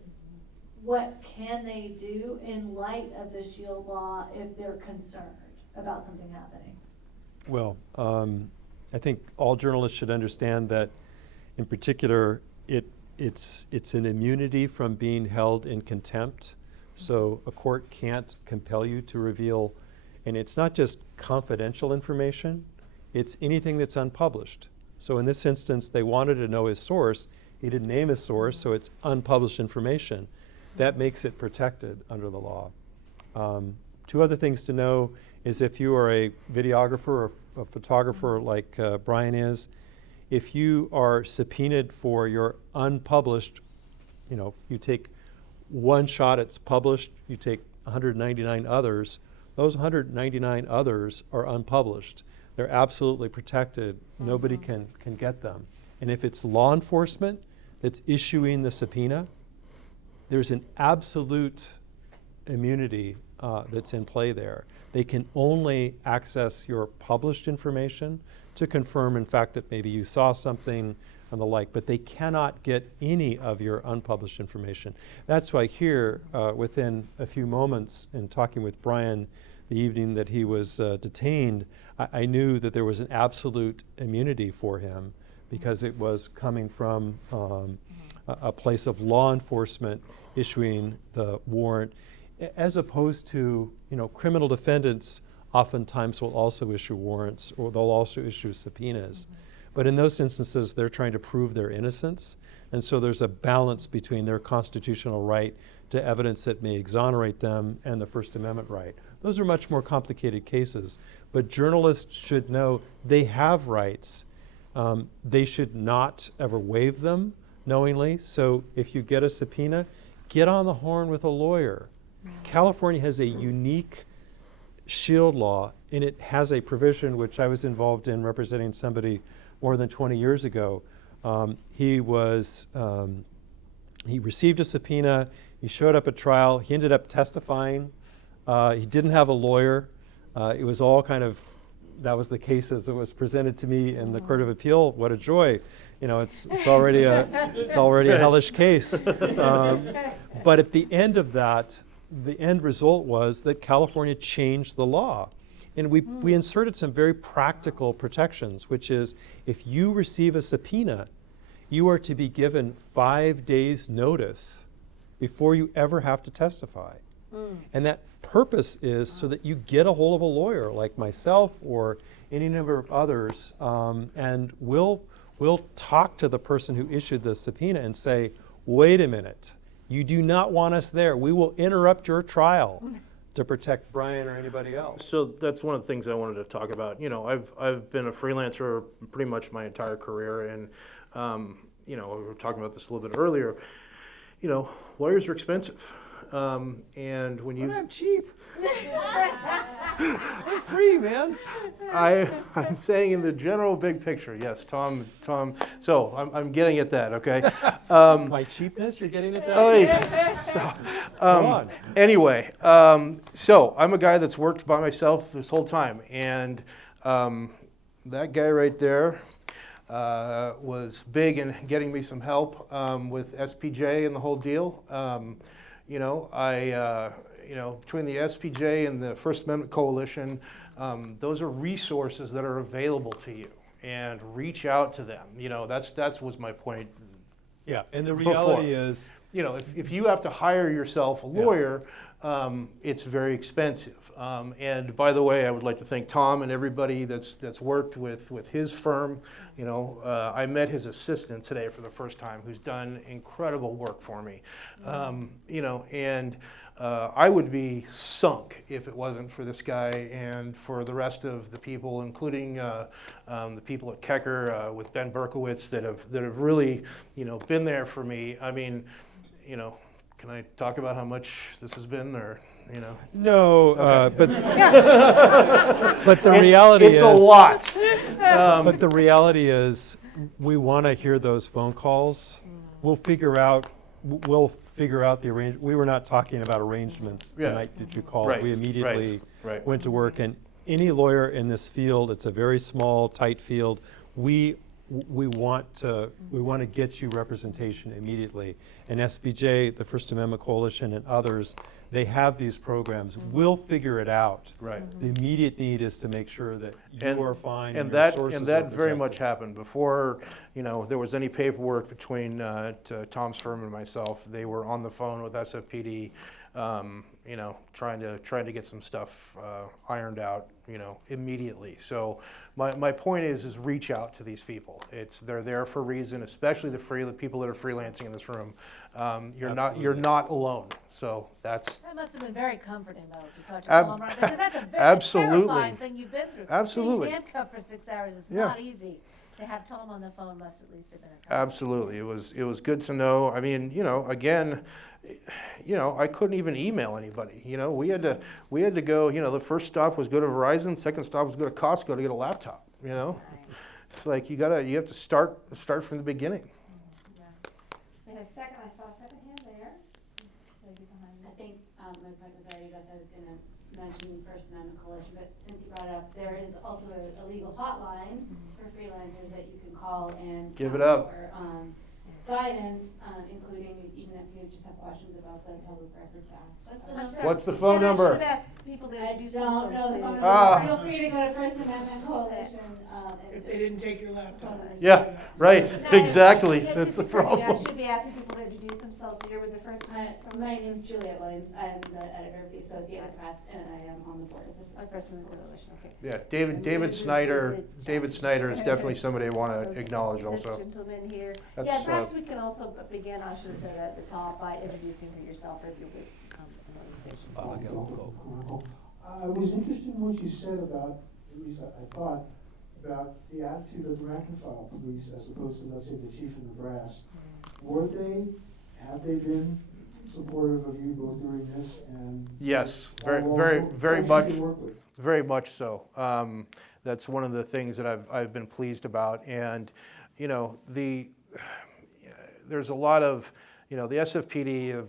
what can they do in light of the Shield Law if they're concerned about something happening? Well, I think all journalists should understand that, in particular, it's an immunity from being held in contempt. So a court can't compel you to reveal, and it's not just confidential information, it's anything that's unpublished. So in this instance, they wanted to know his source. He didn't name his source, so it's unpublished information. That makes it protected under the law. Two other things to know is if you are a videographer or a photographer like Bryan is, if you are subpoenaed for your unpublished, you take one shot, it's published, you take 199 others, those 199 others are unpublished. They're absolutely protected. Nobody can get them. And if it's law enforcement that's issuing the subpoena, there's an absolute immunity that's in play there. They can only access your published information to confirm, in fact, that maybe you saw something and the like, but they cannot get any of your unpublished information. That's why here, within a few moments in talking with Bryan the evening that he was detained, I knew that there was an absolute immunity for him because it was coming from a place of law enforcement issuing the warrant, as opposed to, criminal defendants oftentimes will also issue warrants or they'll also issue subpoenas. But in those instances, they're trying to prove their innocence. And so there's a balance between their constitutional right to evidence that may exonerate them and the First Amendment right. Those are much more complicated cases. But journalists should know they have rights. They should not ever waive them knowingly. So if you get a subpoena, get on the horn with a lawyer. California has a unique shield law, and it has a provision which I was involved in representing somebody more than 20 years ago. He received a subpoena, he showed up at trial, he ended up testifying. He didn't have a lawyer. It was all that was the case as it was presented to me in the Court of Appeal. What a joy. It's already a hellish case. But at the end of that, the end result was that California changed the law. And we inserted some very practical protections, which is if you receive a subpoena, you are to be given 5 days notice before you ever have to testify. And that purpose is so that you get a hold of a lawyer like myself or any number of others, and we'll talk to the person who issued the subpoena and say, wait a minute, you do not want us there. We will interrupt your trial to protect Bryan or anybody else. So that's one of the things I wanted to talk about. I've been a freelancer pretty much my entire career, and we were talking about this a little bit earlier. Lawyers are expensive, and when I'm cheap. I'm free, man. I'm saying in the general big picture, yes, Tom. So I'm getting at that, okay? My cheapness, you're getting at that? Oh, yeah. Stop. Go on. Anyway, so I'm a guy that's worked by myself this whole time, and that guy right there was big in getting me some help with SPJ and the whole deal. Between the SPJ and the First Amendment Coalition, those are resources that are available to you, and reach out to them. That was my point. Yeah, and the reality before. is, if you have to hire yourself a lawyer, it's very expensive. And by the way, I would like to thank Tom and everybody that's worked with his firm. I met his assistant today for the first time, who's done incredible work for me. I would be sunk if it wasn't for this guy and for the rest of the people, including the people at Kecker with Ben Berkowitz that have really been there for me. I mean, can I talk about how much this has been, or No, Okay. but the reality is it's a lot. But the reality is, we want to hear those phone calls we'll figure out the arrangement. We were not talking about arrangements the Yeah. night that you called. Right, We immediately right. went to work, and any lawyer in this field, it's a very small, tight field. We want to get you representation immediately. And SPJ, the First Amendment Coalition, and others, they have these programs. We'll figure it out. Right. The immediate need is to make sure that you are fine And your sources and are that very much protected. happened before, there was any paperwork between Tom's firm and myself. They were on the phone with SFPD, trying to get some stuff ironed out, immediately. So my point is reach out to these people. They're there for a reason, especially the people that are freelancing in this room. You're not alone. So that's That must have been very comforting, though, to talk to Ab- Tom, right? Because that's a very Absolutely. terrifying thing you've been through. Absolutely. Being handcuffed for 6 hours is Yeah. not easy. To have Tom on the phone must at least have been a comfort. Absolutely. It was good to know. I mean, again, I couldn't even email anybody. We had to go, the first stop was go to Verizon, second stop was go to Costco to get a laptop, Right. It's like you have to start from the beginning. Yeah. Wait a second, I saw a second hand there. Lady behind me. I think my point was already addressed. I was going to mention First Amendment Coalition, but since you brought it up, there is also a legal hotline for freelancers that you can call and Give it counsel up. for guidance, including even if you just have questions about the Public Records Act. I'm sorry. What's the phone And I number? should have asked people to I introduce don't themselves know the to phone you. number. Feel free to go to First Amendment Coalition. If they didn't take your laptop. Yeah, right. No, Exactly. it's That's just the pretty. I problem. should be asking people to introduce themselves. So you're with the First My name is Juliet Williams. I'm the editor of the Associated Press, and I am on the board of the First Amendment Coalition. Okay. Yeah, David Snyder is definitely somebody I want to acknowledge also. This gentleman here. That's, Yeah, perhaps we can also begin, I should have said at the top, by introducing yourself if you're with an organization. I was interested in what you said about, at least I thought, about the attitude of the rank and file police as opposed to, let's say, the chief and the brass. Have they been supportive of you both during this and? Yes, all very folks much. you can work with? Very much so. That's one of the things that I've been pleased about. And, there's a lot of, the SFPD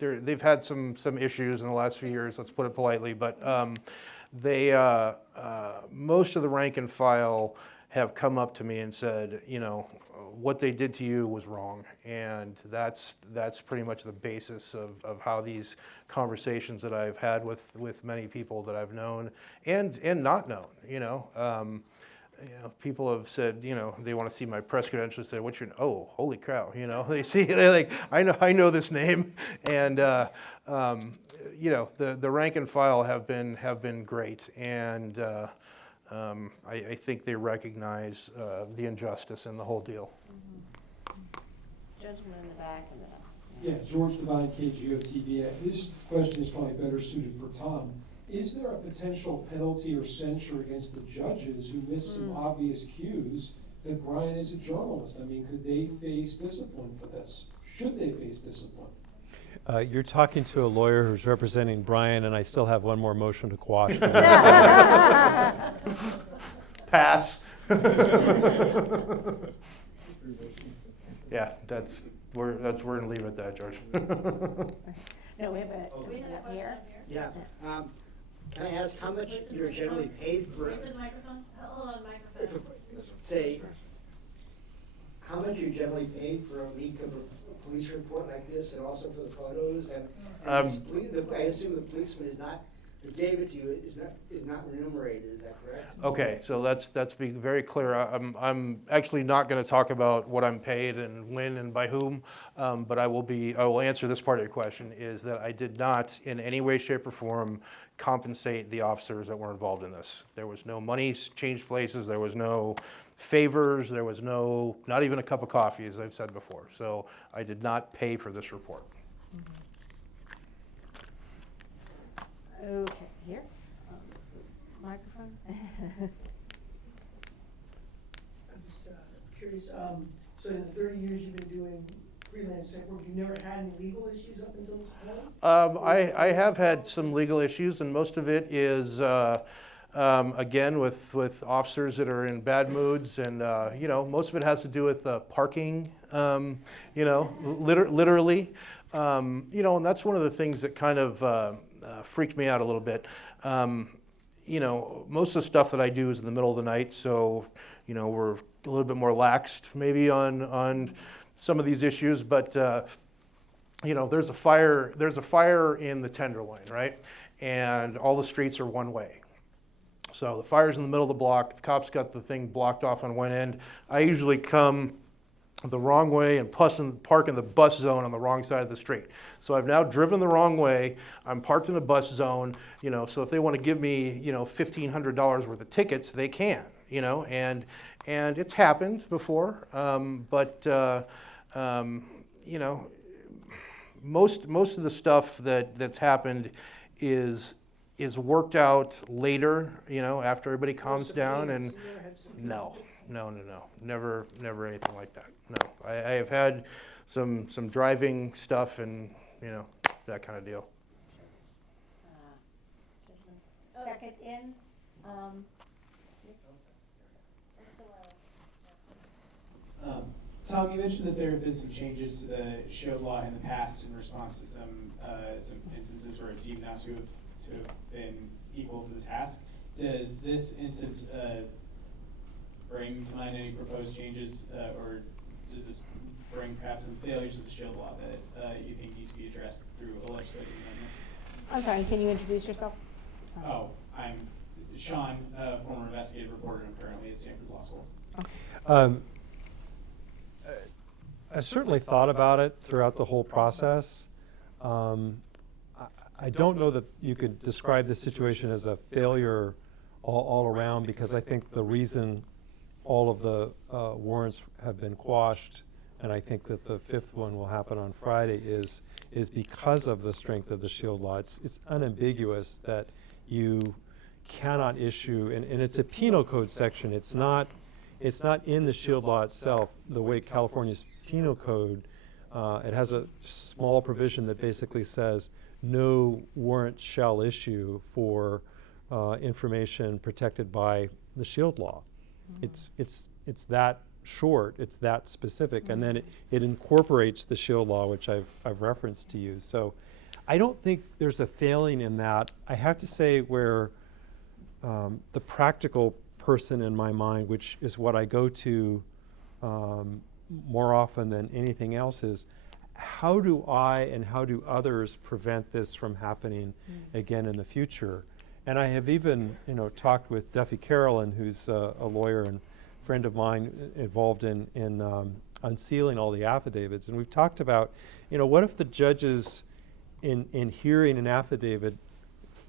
they've had some issues in the last few years, let's put it politely, but most of the rank and file have come up to me and said, what they did to you was wrong. And that's pretty much the basis of how these conversations that I've had with many people that I've known and not known, people have said, they want to see my press credentials. Say, what's your? Oh, holy cow! They're like, I know this name, and the rank and file have been great, and I think they recognize the injustice in the whole deal. Gentleman in the back and then. Yeah, George Devine, KGO-TV. This question is probably better suited for Tom. Is there a potential penalty or censure against the judges who missed some obvious cues that Bryan is a journalist? I mean, could they face discipline for this? Should they face discipline? You're talking to a lawyer who's representing Bryan, and I still have one more motion to quash. Pass. Yeah, we're gonna leave it at that, George. No, we have a, We have a question here. up here. Yeah. Can I ask how much you're generally paid for, Wait for the microphone. Hold on, microphone. say, how much you're generally paid for a leak of a police report like this and also for the photos? And I assume the policeman that gave it to you is not remunerated, is that correct? Okay, so let's be very clear. I'm actually not going to talk about what I'm paid and when and by whom, but I will answer this part of your question, is that I did not in any way, shape, or form compensate the officers that were involved in this. There was no money changed places, there was no favors, there was not even a cup of coffee, as I've said before. So I did not pay for this report. Okay, here. Microphone. I'm just curious, so in the 30 years you've been doing freelance tech work, you never had any legal issues up until this point? I have had some legal issues, and most of it is again, with officers that are in bad moods, and most of it has to do with parking. Literally, and that's one of the things that kind of freaked me out a little bit. Most of the stuff that I do is in the middle of the night, so we're a little bit more laxed maybe on some of these issues, but there's a fire in the Tenderloin, right? And all the streets are one way. So the fire's in the middle of the block, the cops got the thing blocked off on one end. I usually come the wrong way and park in the bus zone on the wrong side of the street. So I've now driven the wrong way, I'm parked in the bus zone, so if they want to give me, $1,500 worth of tickets, they can, and it's happened before, but most of the stuff that's happened is worked out later, after everybody calms down, and no, never anything like that. No, I have had some driving stuff and that kind of deal. Second in. Tom, you mentioned that there have been some changes to the shield law in the past in response to some instances where it seemed not to have been equal to the task. Does this instance bring to mind any proposed changes, or does this bring perhaps some failures of the shield law that you think need to be addressed through a legislative amendment? I'm sorry, can you introduce yourself? Oh, I'm Sean, former investigative reporter, and currently at Stanford Law School. I certainly thought about it throughout the whole process. I don't know that you could describe the situation as a failure all around, because I think the reason all of the warrants have been quashed, and I think that the fifth one will happen on Friday, is because of the strength of the shield law. It's unambiguous that you cannot issue, and it's a penal code section. It's not in the shield law itself. The way California's penal code, it has a small provision that basically says no warrant shall issue for information protected by the shield law. It's that short, it's that specific, and then it incorporates the shield law, which I've referenced to you. So I don't think there's a failing in that. I have to say where the practical person in my mind, which is what I go to more often than anything else, is how do I and how do others prevent this from happening again in the future? And I have even talked with Duffy Carolyn, who's a lawyer and friend of mine involved in unsealing all the affidavits. And we've talked about, what if the judges in hearing an affidavit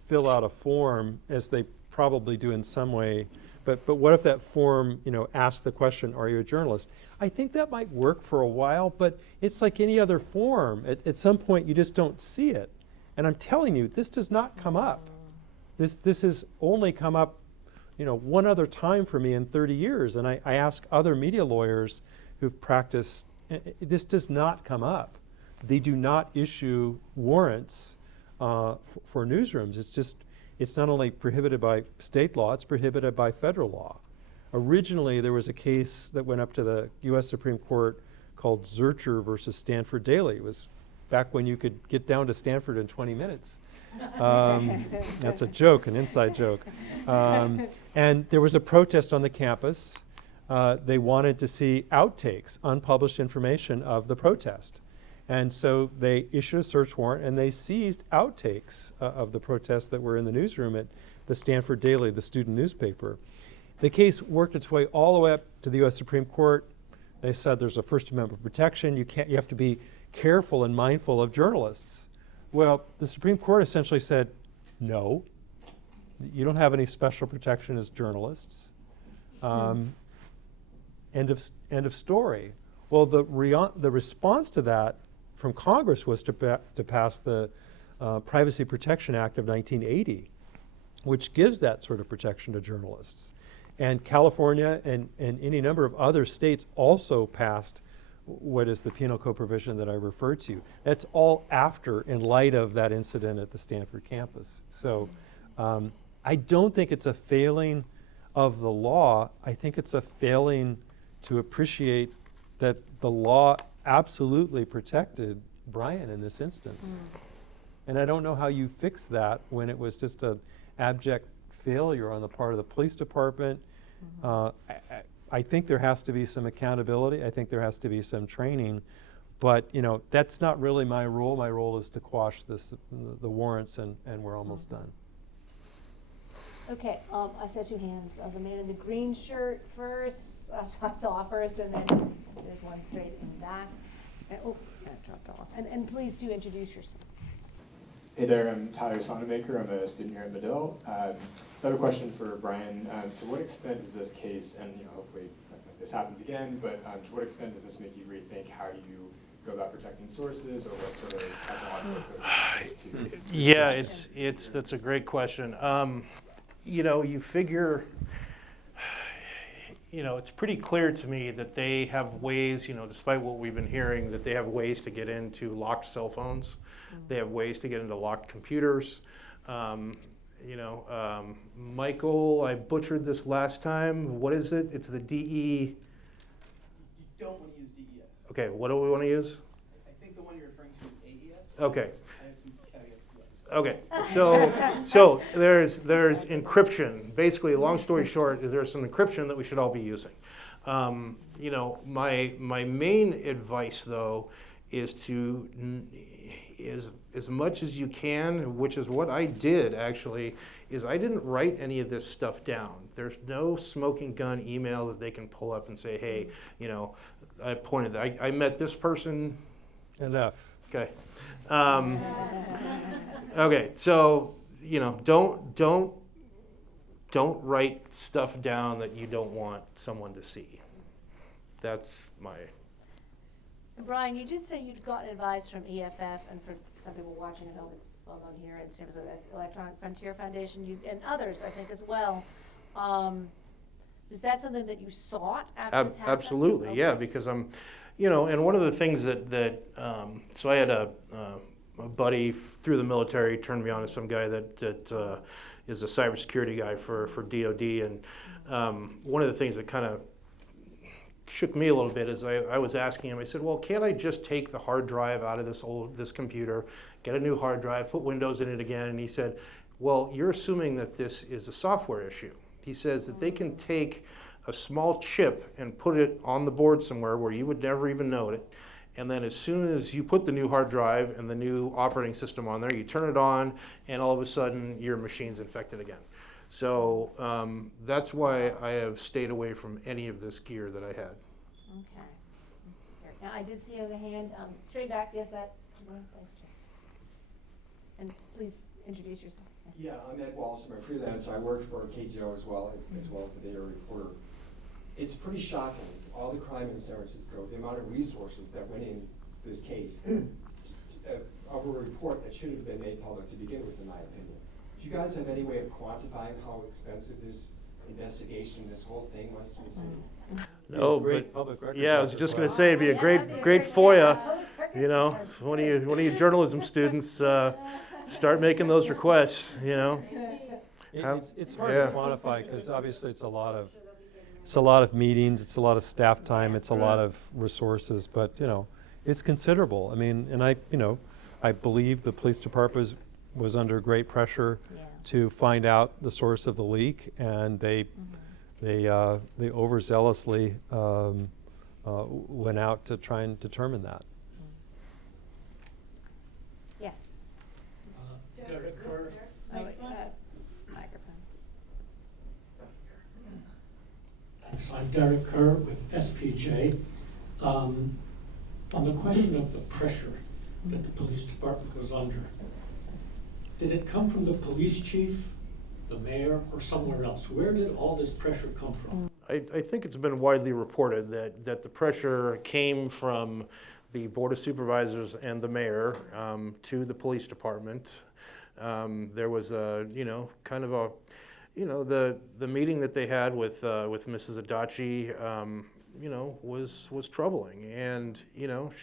fill out a form, as they probably do in some way, but what if that form, asks the question, are you a journalist? I think that might work for a while, but it's like any other form. At some point, you just don't see it. And I'm telling you, this does not come up. This has only come up, one other time for me in 30 years. And I ask other media lawyers who've practiced, this does not come up. They do not issue warrants for newsrooms. It's not only prohibited by state law, it's prohibited by federal law. Originally, there was a case that went up to the US Supreme Court called Zurcher versus Stanford Daily. It was back when you could get down to Stanford in 20 minutes. That's a joke, an inside joke. And there was a protest on the campus. They wanted to see outtakes, unpublished information of the protest. And so they issued a search warrant and they seized outtakes of the protests that were in the newsroom at the Stanford Daily, the student newspaper. The case worked its way all the way up to the US Supreme Court. They said there's a First Amendment protection. You have to be careful and mindful of journalists. Well, the Supreme Court essentially said, no, you don't have any special protection as journalists. End of story. Well, the response to that from Congress was to pass the Privacy Protection Act of 1980, which gives that sort of protection to journalists. And California and any number of other states also passed what is the penal code provision that I referred to. That's all after, in light of that incident at the Stanford campus. So I don't think it's a failing of the law. I think it's a failing to appreciate that the law absolutely protected Bryan in this instance. And I don't know how you fix that when it was just an abject failure on the part of the police department. I think there has to be some accountability. I think there has to be some training. But, you know, that's not really my role. My role is to quash this, the warrants, and we're almost done. Okay, I saw two hands. The man in the green shirt first, I saw first, and then there's one straight in the back. Oh, that dropped off. And please do introduce yourself. Hey there, I'm Tyler Sonamaker. I'm a student here at Medill. So I have a question for Bryan. To what extent does this case, and hopefully this happens again, but to what extent does this make you rethink how you go about protecting sources, or what sort of technological to Yeah, that's a great question. You figure, it's pretty clear to me that they have ways, despite what we've been hearing, that they have ways to get into locked cell phones. They have ways to get into locked computers. Michael, I butchered this last time. What is it? It's the DE. You don't want to use DES. Okay, what do we want to use? I think the one you're referring to is AES. Okay. I have some caveats to that. Okay, so there's encryption. Basically, long story short, is there's some encryption that we should all be using. My main advice though is to as much as you can, which is what I did actually, is I didn't write any of this stuff down. There's no smoking gun email that they can pull up and say, hey, I met this person. Enough. Okay. Okay, so don't write stuff down that you don't want someone to see. That's my. Bryan, you did say you'd gotten advice from EFF, and for some people watching at home, it's well known here in San Francisco, that's Electronic Frontier Foundation, and others, I think, as well. Is that something that you sought after this happened? Absolutely, okay. Yeah, because I'm, and one of the things that so I had a buddy through the military turned me on to some guy that is a cybersecurity guy for DoD, and one of the things that kind of shook me a little bit is I was asking him, I said, well, can't I just take the hard drive out of this computer, get a new hard drive, put Windows in it again? And he said, well, you're assuming that this is a software issue. He says that they can take a small chip and put it on the board somewhere where you would never even know it. And then as soon as you put the new hard drive and the new operating system on there, you turn it on, and all of a sudden your machine's infected again. So that's why I have stayed away from any of this gear that I had. Okay. Now I did see the hand straight back. Yes, that. Thanks, Jay. And please introduce yourself. Yeah, I'm Ed Walsh. I'm a freelancer. I worked for KGO as well as the Data Reporter. It's pretty shocking, all the crime in San Francisco, the amount of resources that went in this case of a report that should have been made public to begin with, in my opinion. Do you guys have any way of quantifying how expensive this investigation, this whole thing was to the city? No, but yeah, I was just going to say it'd be a great FOIA. One of you journalism students start making those requests. It's hard to quantify because obviously it's a lot of meetings, it's a lot of staff time, it's a lot of resources, but it's considerable. I mean, and I believe the police department was under great pressure to find out the source of the leak, and they overzealously went out to try and determine that. Yes. Derek Kerr. Microphone. Thanks. I'm Derek Kerr with SPJ. On the question of the pressure that the police department was under, did it come from the police chief, the mayor, or somewhere else? Where did all this pressure come from? I think it's been widely reported that the pressure came from the Board of Supervisors and the mayor to the police department. There was the meeting that they had with Mrs. Adachi, was troubling, and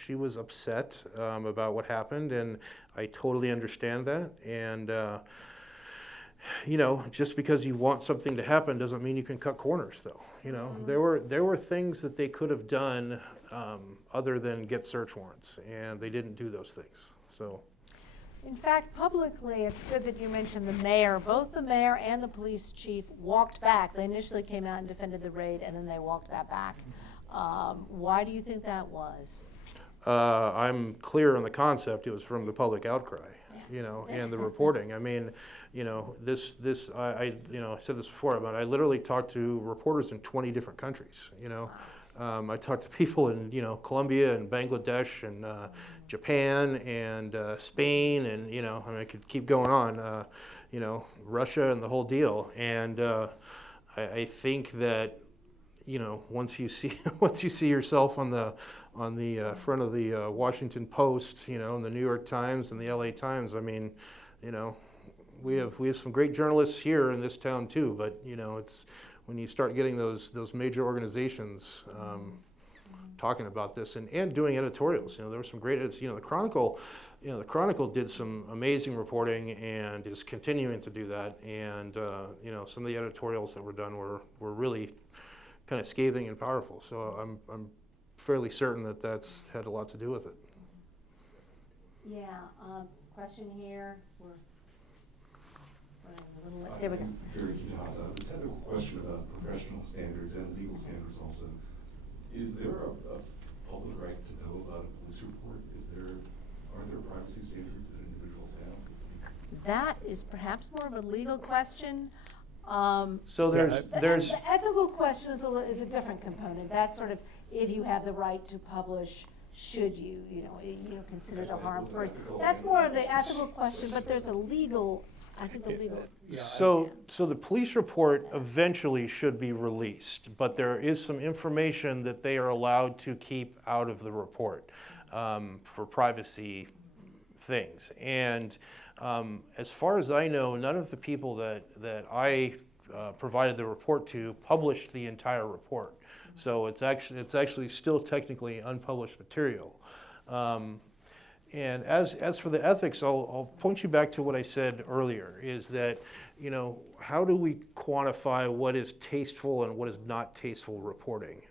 she was upset about what happened, and I totally understand that, and just because you want something to happen doesn't mean you can cut corners, though. There were things that they could have done other than get search warrants, and they didn't do those things. So, in fact, publicly, it's good that you mentioned the mayor. Both the mayor and the police chief walked back. They initially came out and defended the raid, and then they walked that back. Why do you think that was? I'm clear on the concept. It was from the public outcry, and the reporting. I mean, I said this before, but I literally talked to reporters in 20 different countries. I talked to people in Colombia and Bangladesh and Japan and Spain, and I could keep going on. Russia and the whole deal. And I think that once you see yourself on the front of the Washington Post, and the New York Times and the LA Times, I mean, we have some great journalists here in this town too, but it's when you start getting those major organizations talking about this and doing editorials. There were some great the Chronicle did some amazing reporting and is continuing to do that, and some of the editorials that were done were really kind of scathing and powerful. So I'm fairly certain that that's had a lot to do with it. Yeah, question here. There we go. Very the technical question about professional standards and legal standards also. Is there a public right to know about a police report? Are there privacy standards that individuals have? That is perhaps more of a legal question. So there's the ethical question is a different component. That's sort of if you have the right to publish, should you consider it a harm for. That's more of the ethical question, but there's a legal. I think the legal. So the police report eventually should be released, but there is some information that they are allowed to keep out of the report for privacy things. And as far as I know, none of the people that I provided the report to published the entire report. So it's actually still technically unpublished material. And as for the ethics, I'll point you back to what I said earlier, is that, how do we quantify what is tasteful and what is not tasteful reporting?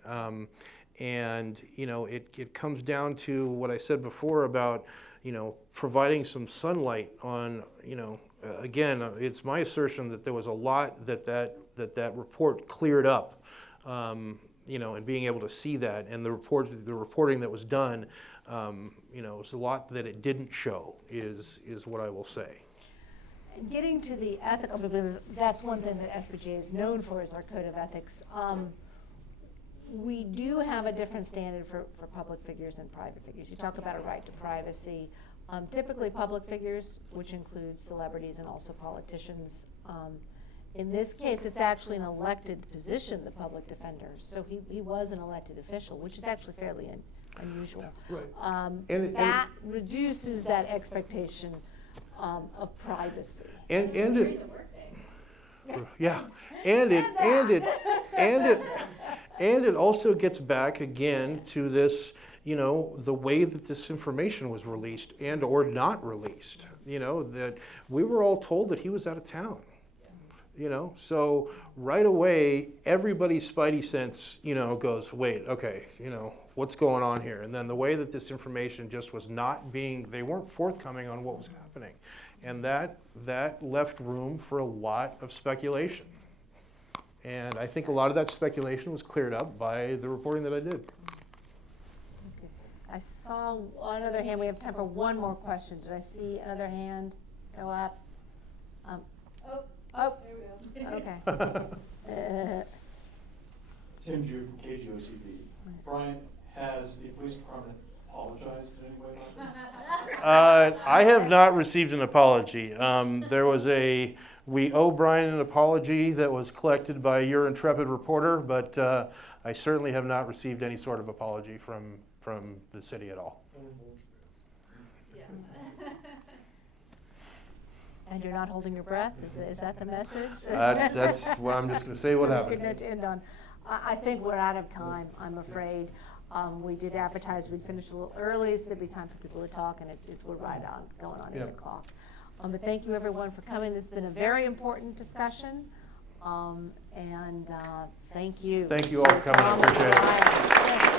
It comes down to what I said before about, providing some sunlight on, again, it's my assertion that there was a lot that report cleared up, and being able to see that, and the reporting that was done, it's a lot that it didn't show is what I will say. Getting to the ethical, because that's one thing that SPJ is known for, is our code of ethics. We do have a different standard for public figures and private figures. You talk about a right to privacy. Typically public figures, which include celebrities and also politicians. In this case, it's actually an elected position, the public defender. So he was an elected official, which is actually fairly unusual. Right. That reduces that expectation of privacy. And it also gets back again to this, the way that this information was released and or not released. That we were all told that he was out of town. So right away, everybody's spidey sense, goes, wait, okay, what's going on here? And then the way that this information just was they weren't forthcoming on what was happening. And that left room for a lot of speculation. And I think a lot of that speculation was cleared up by the reporting that I did. Okay. I saw another hand. We have time for one more question. Did I see another hand go up? There we go. Okay. Tim Drew from KGO-TV. Brian, has the police department apologized in any way about this? I have not received an apology. We owe Brian an apology that was collected by your intrepid reporter, but I certainly have not received any sort of apology from the city at all. And you're not holding your breath? Is that the message? That's what I'm just going to say what happened. Good note to end on. I think we're out of time, I'm afraid. We did advertise we'd finish a little early so there'd be time for people to talk, and we're right on, going on 8 o'clock. But thank you everyone for coming. This has been a very important discussion. And thank you. Thank you all for coming. I appreciate it.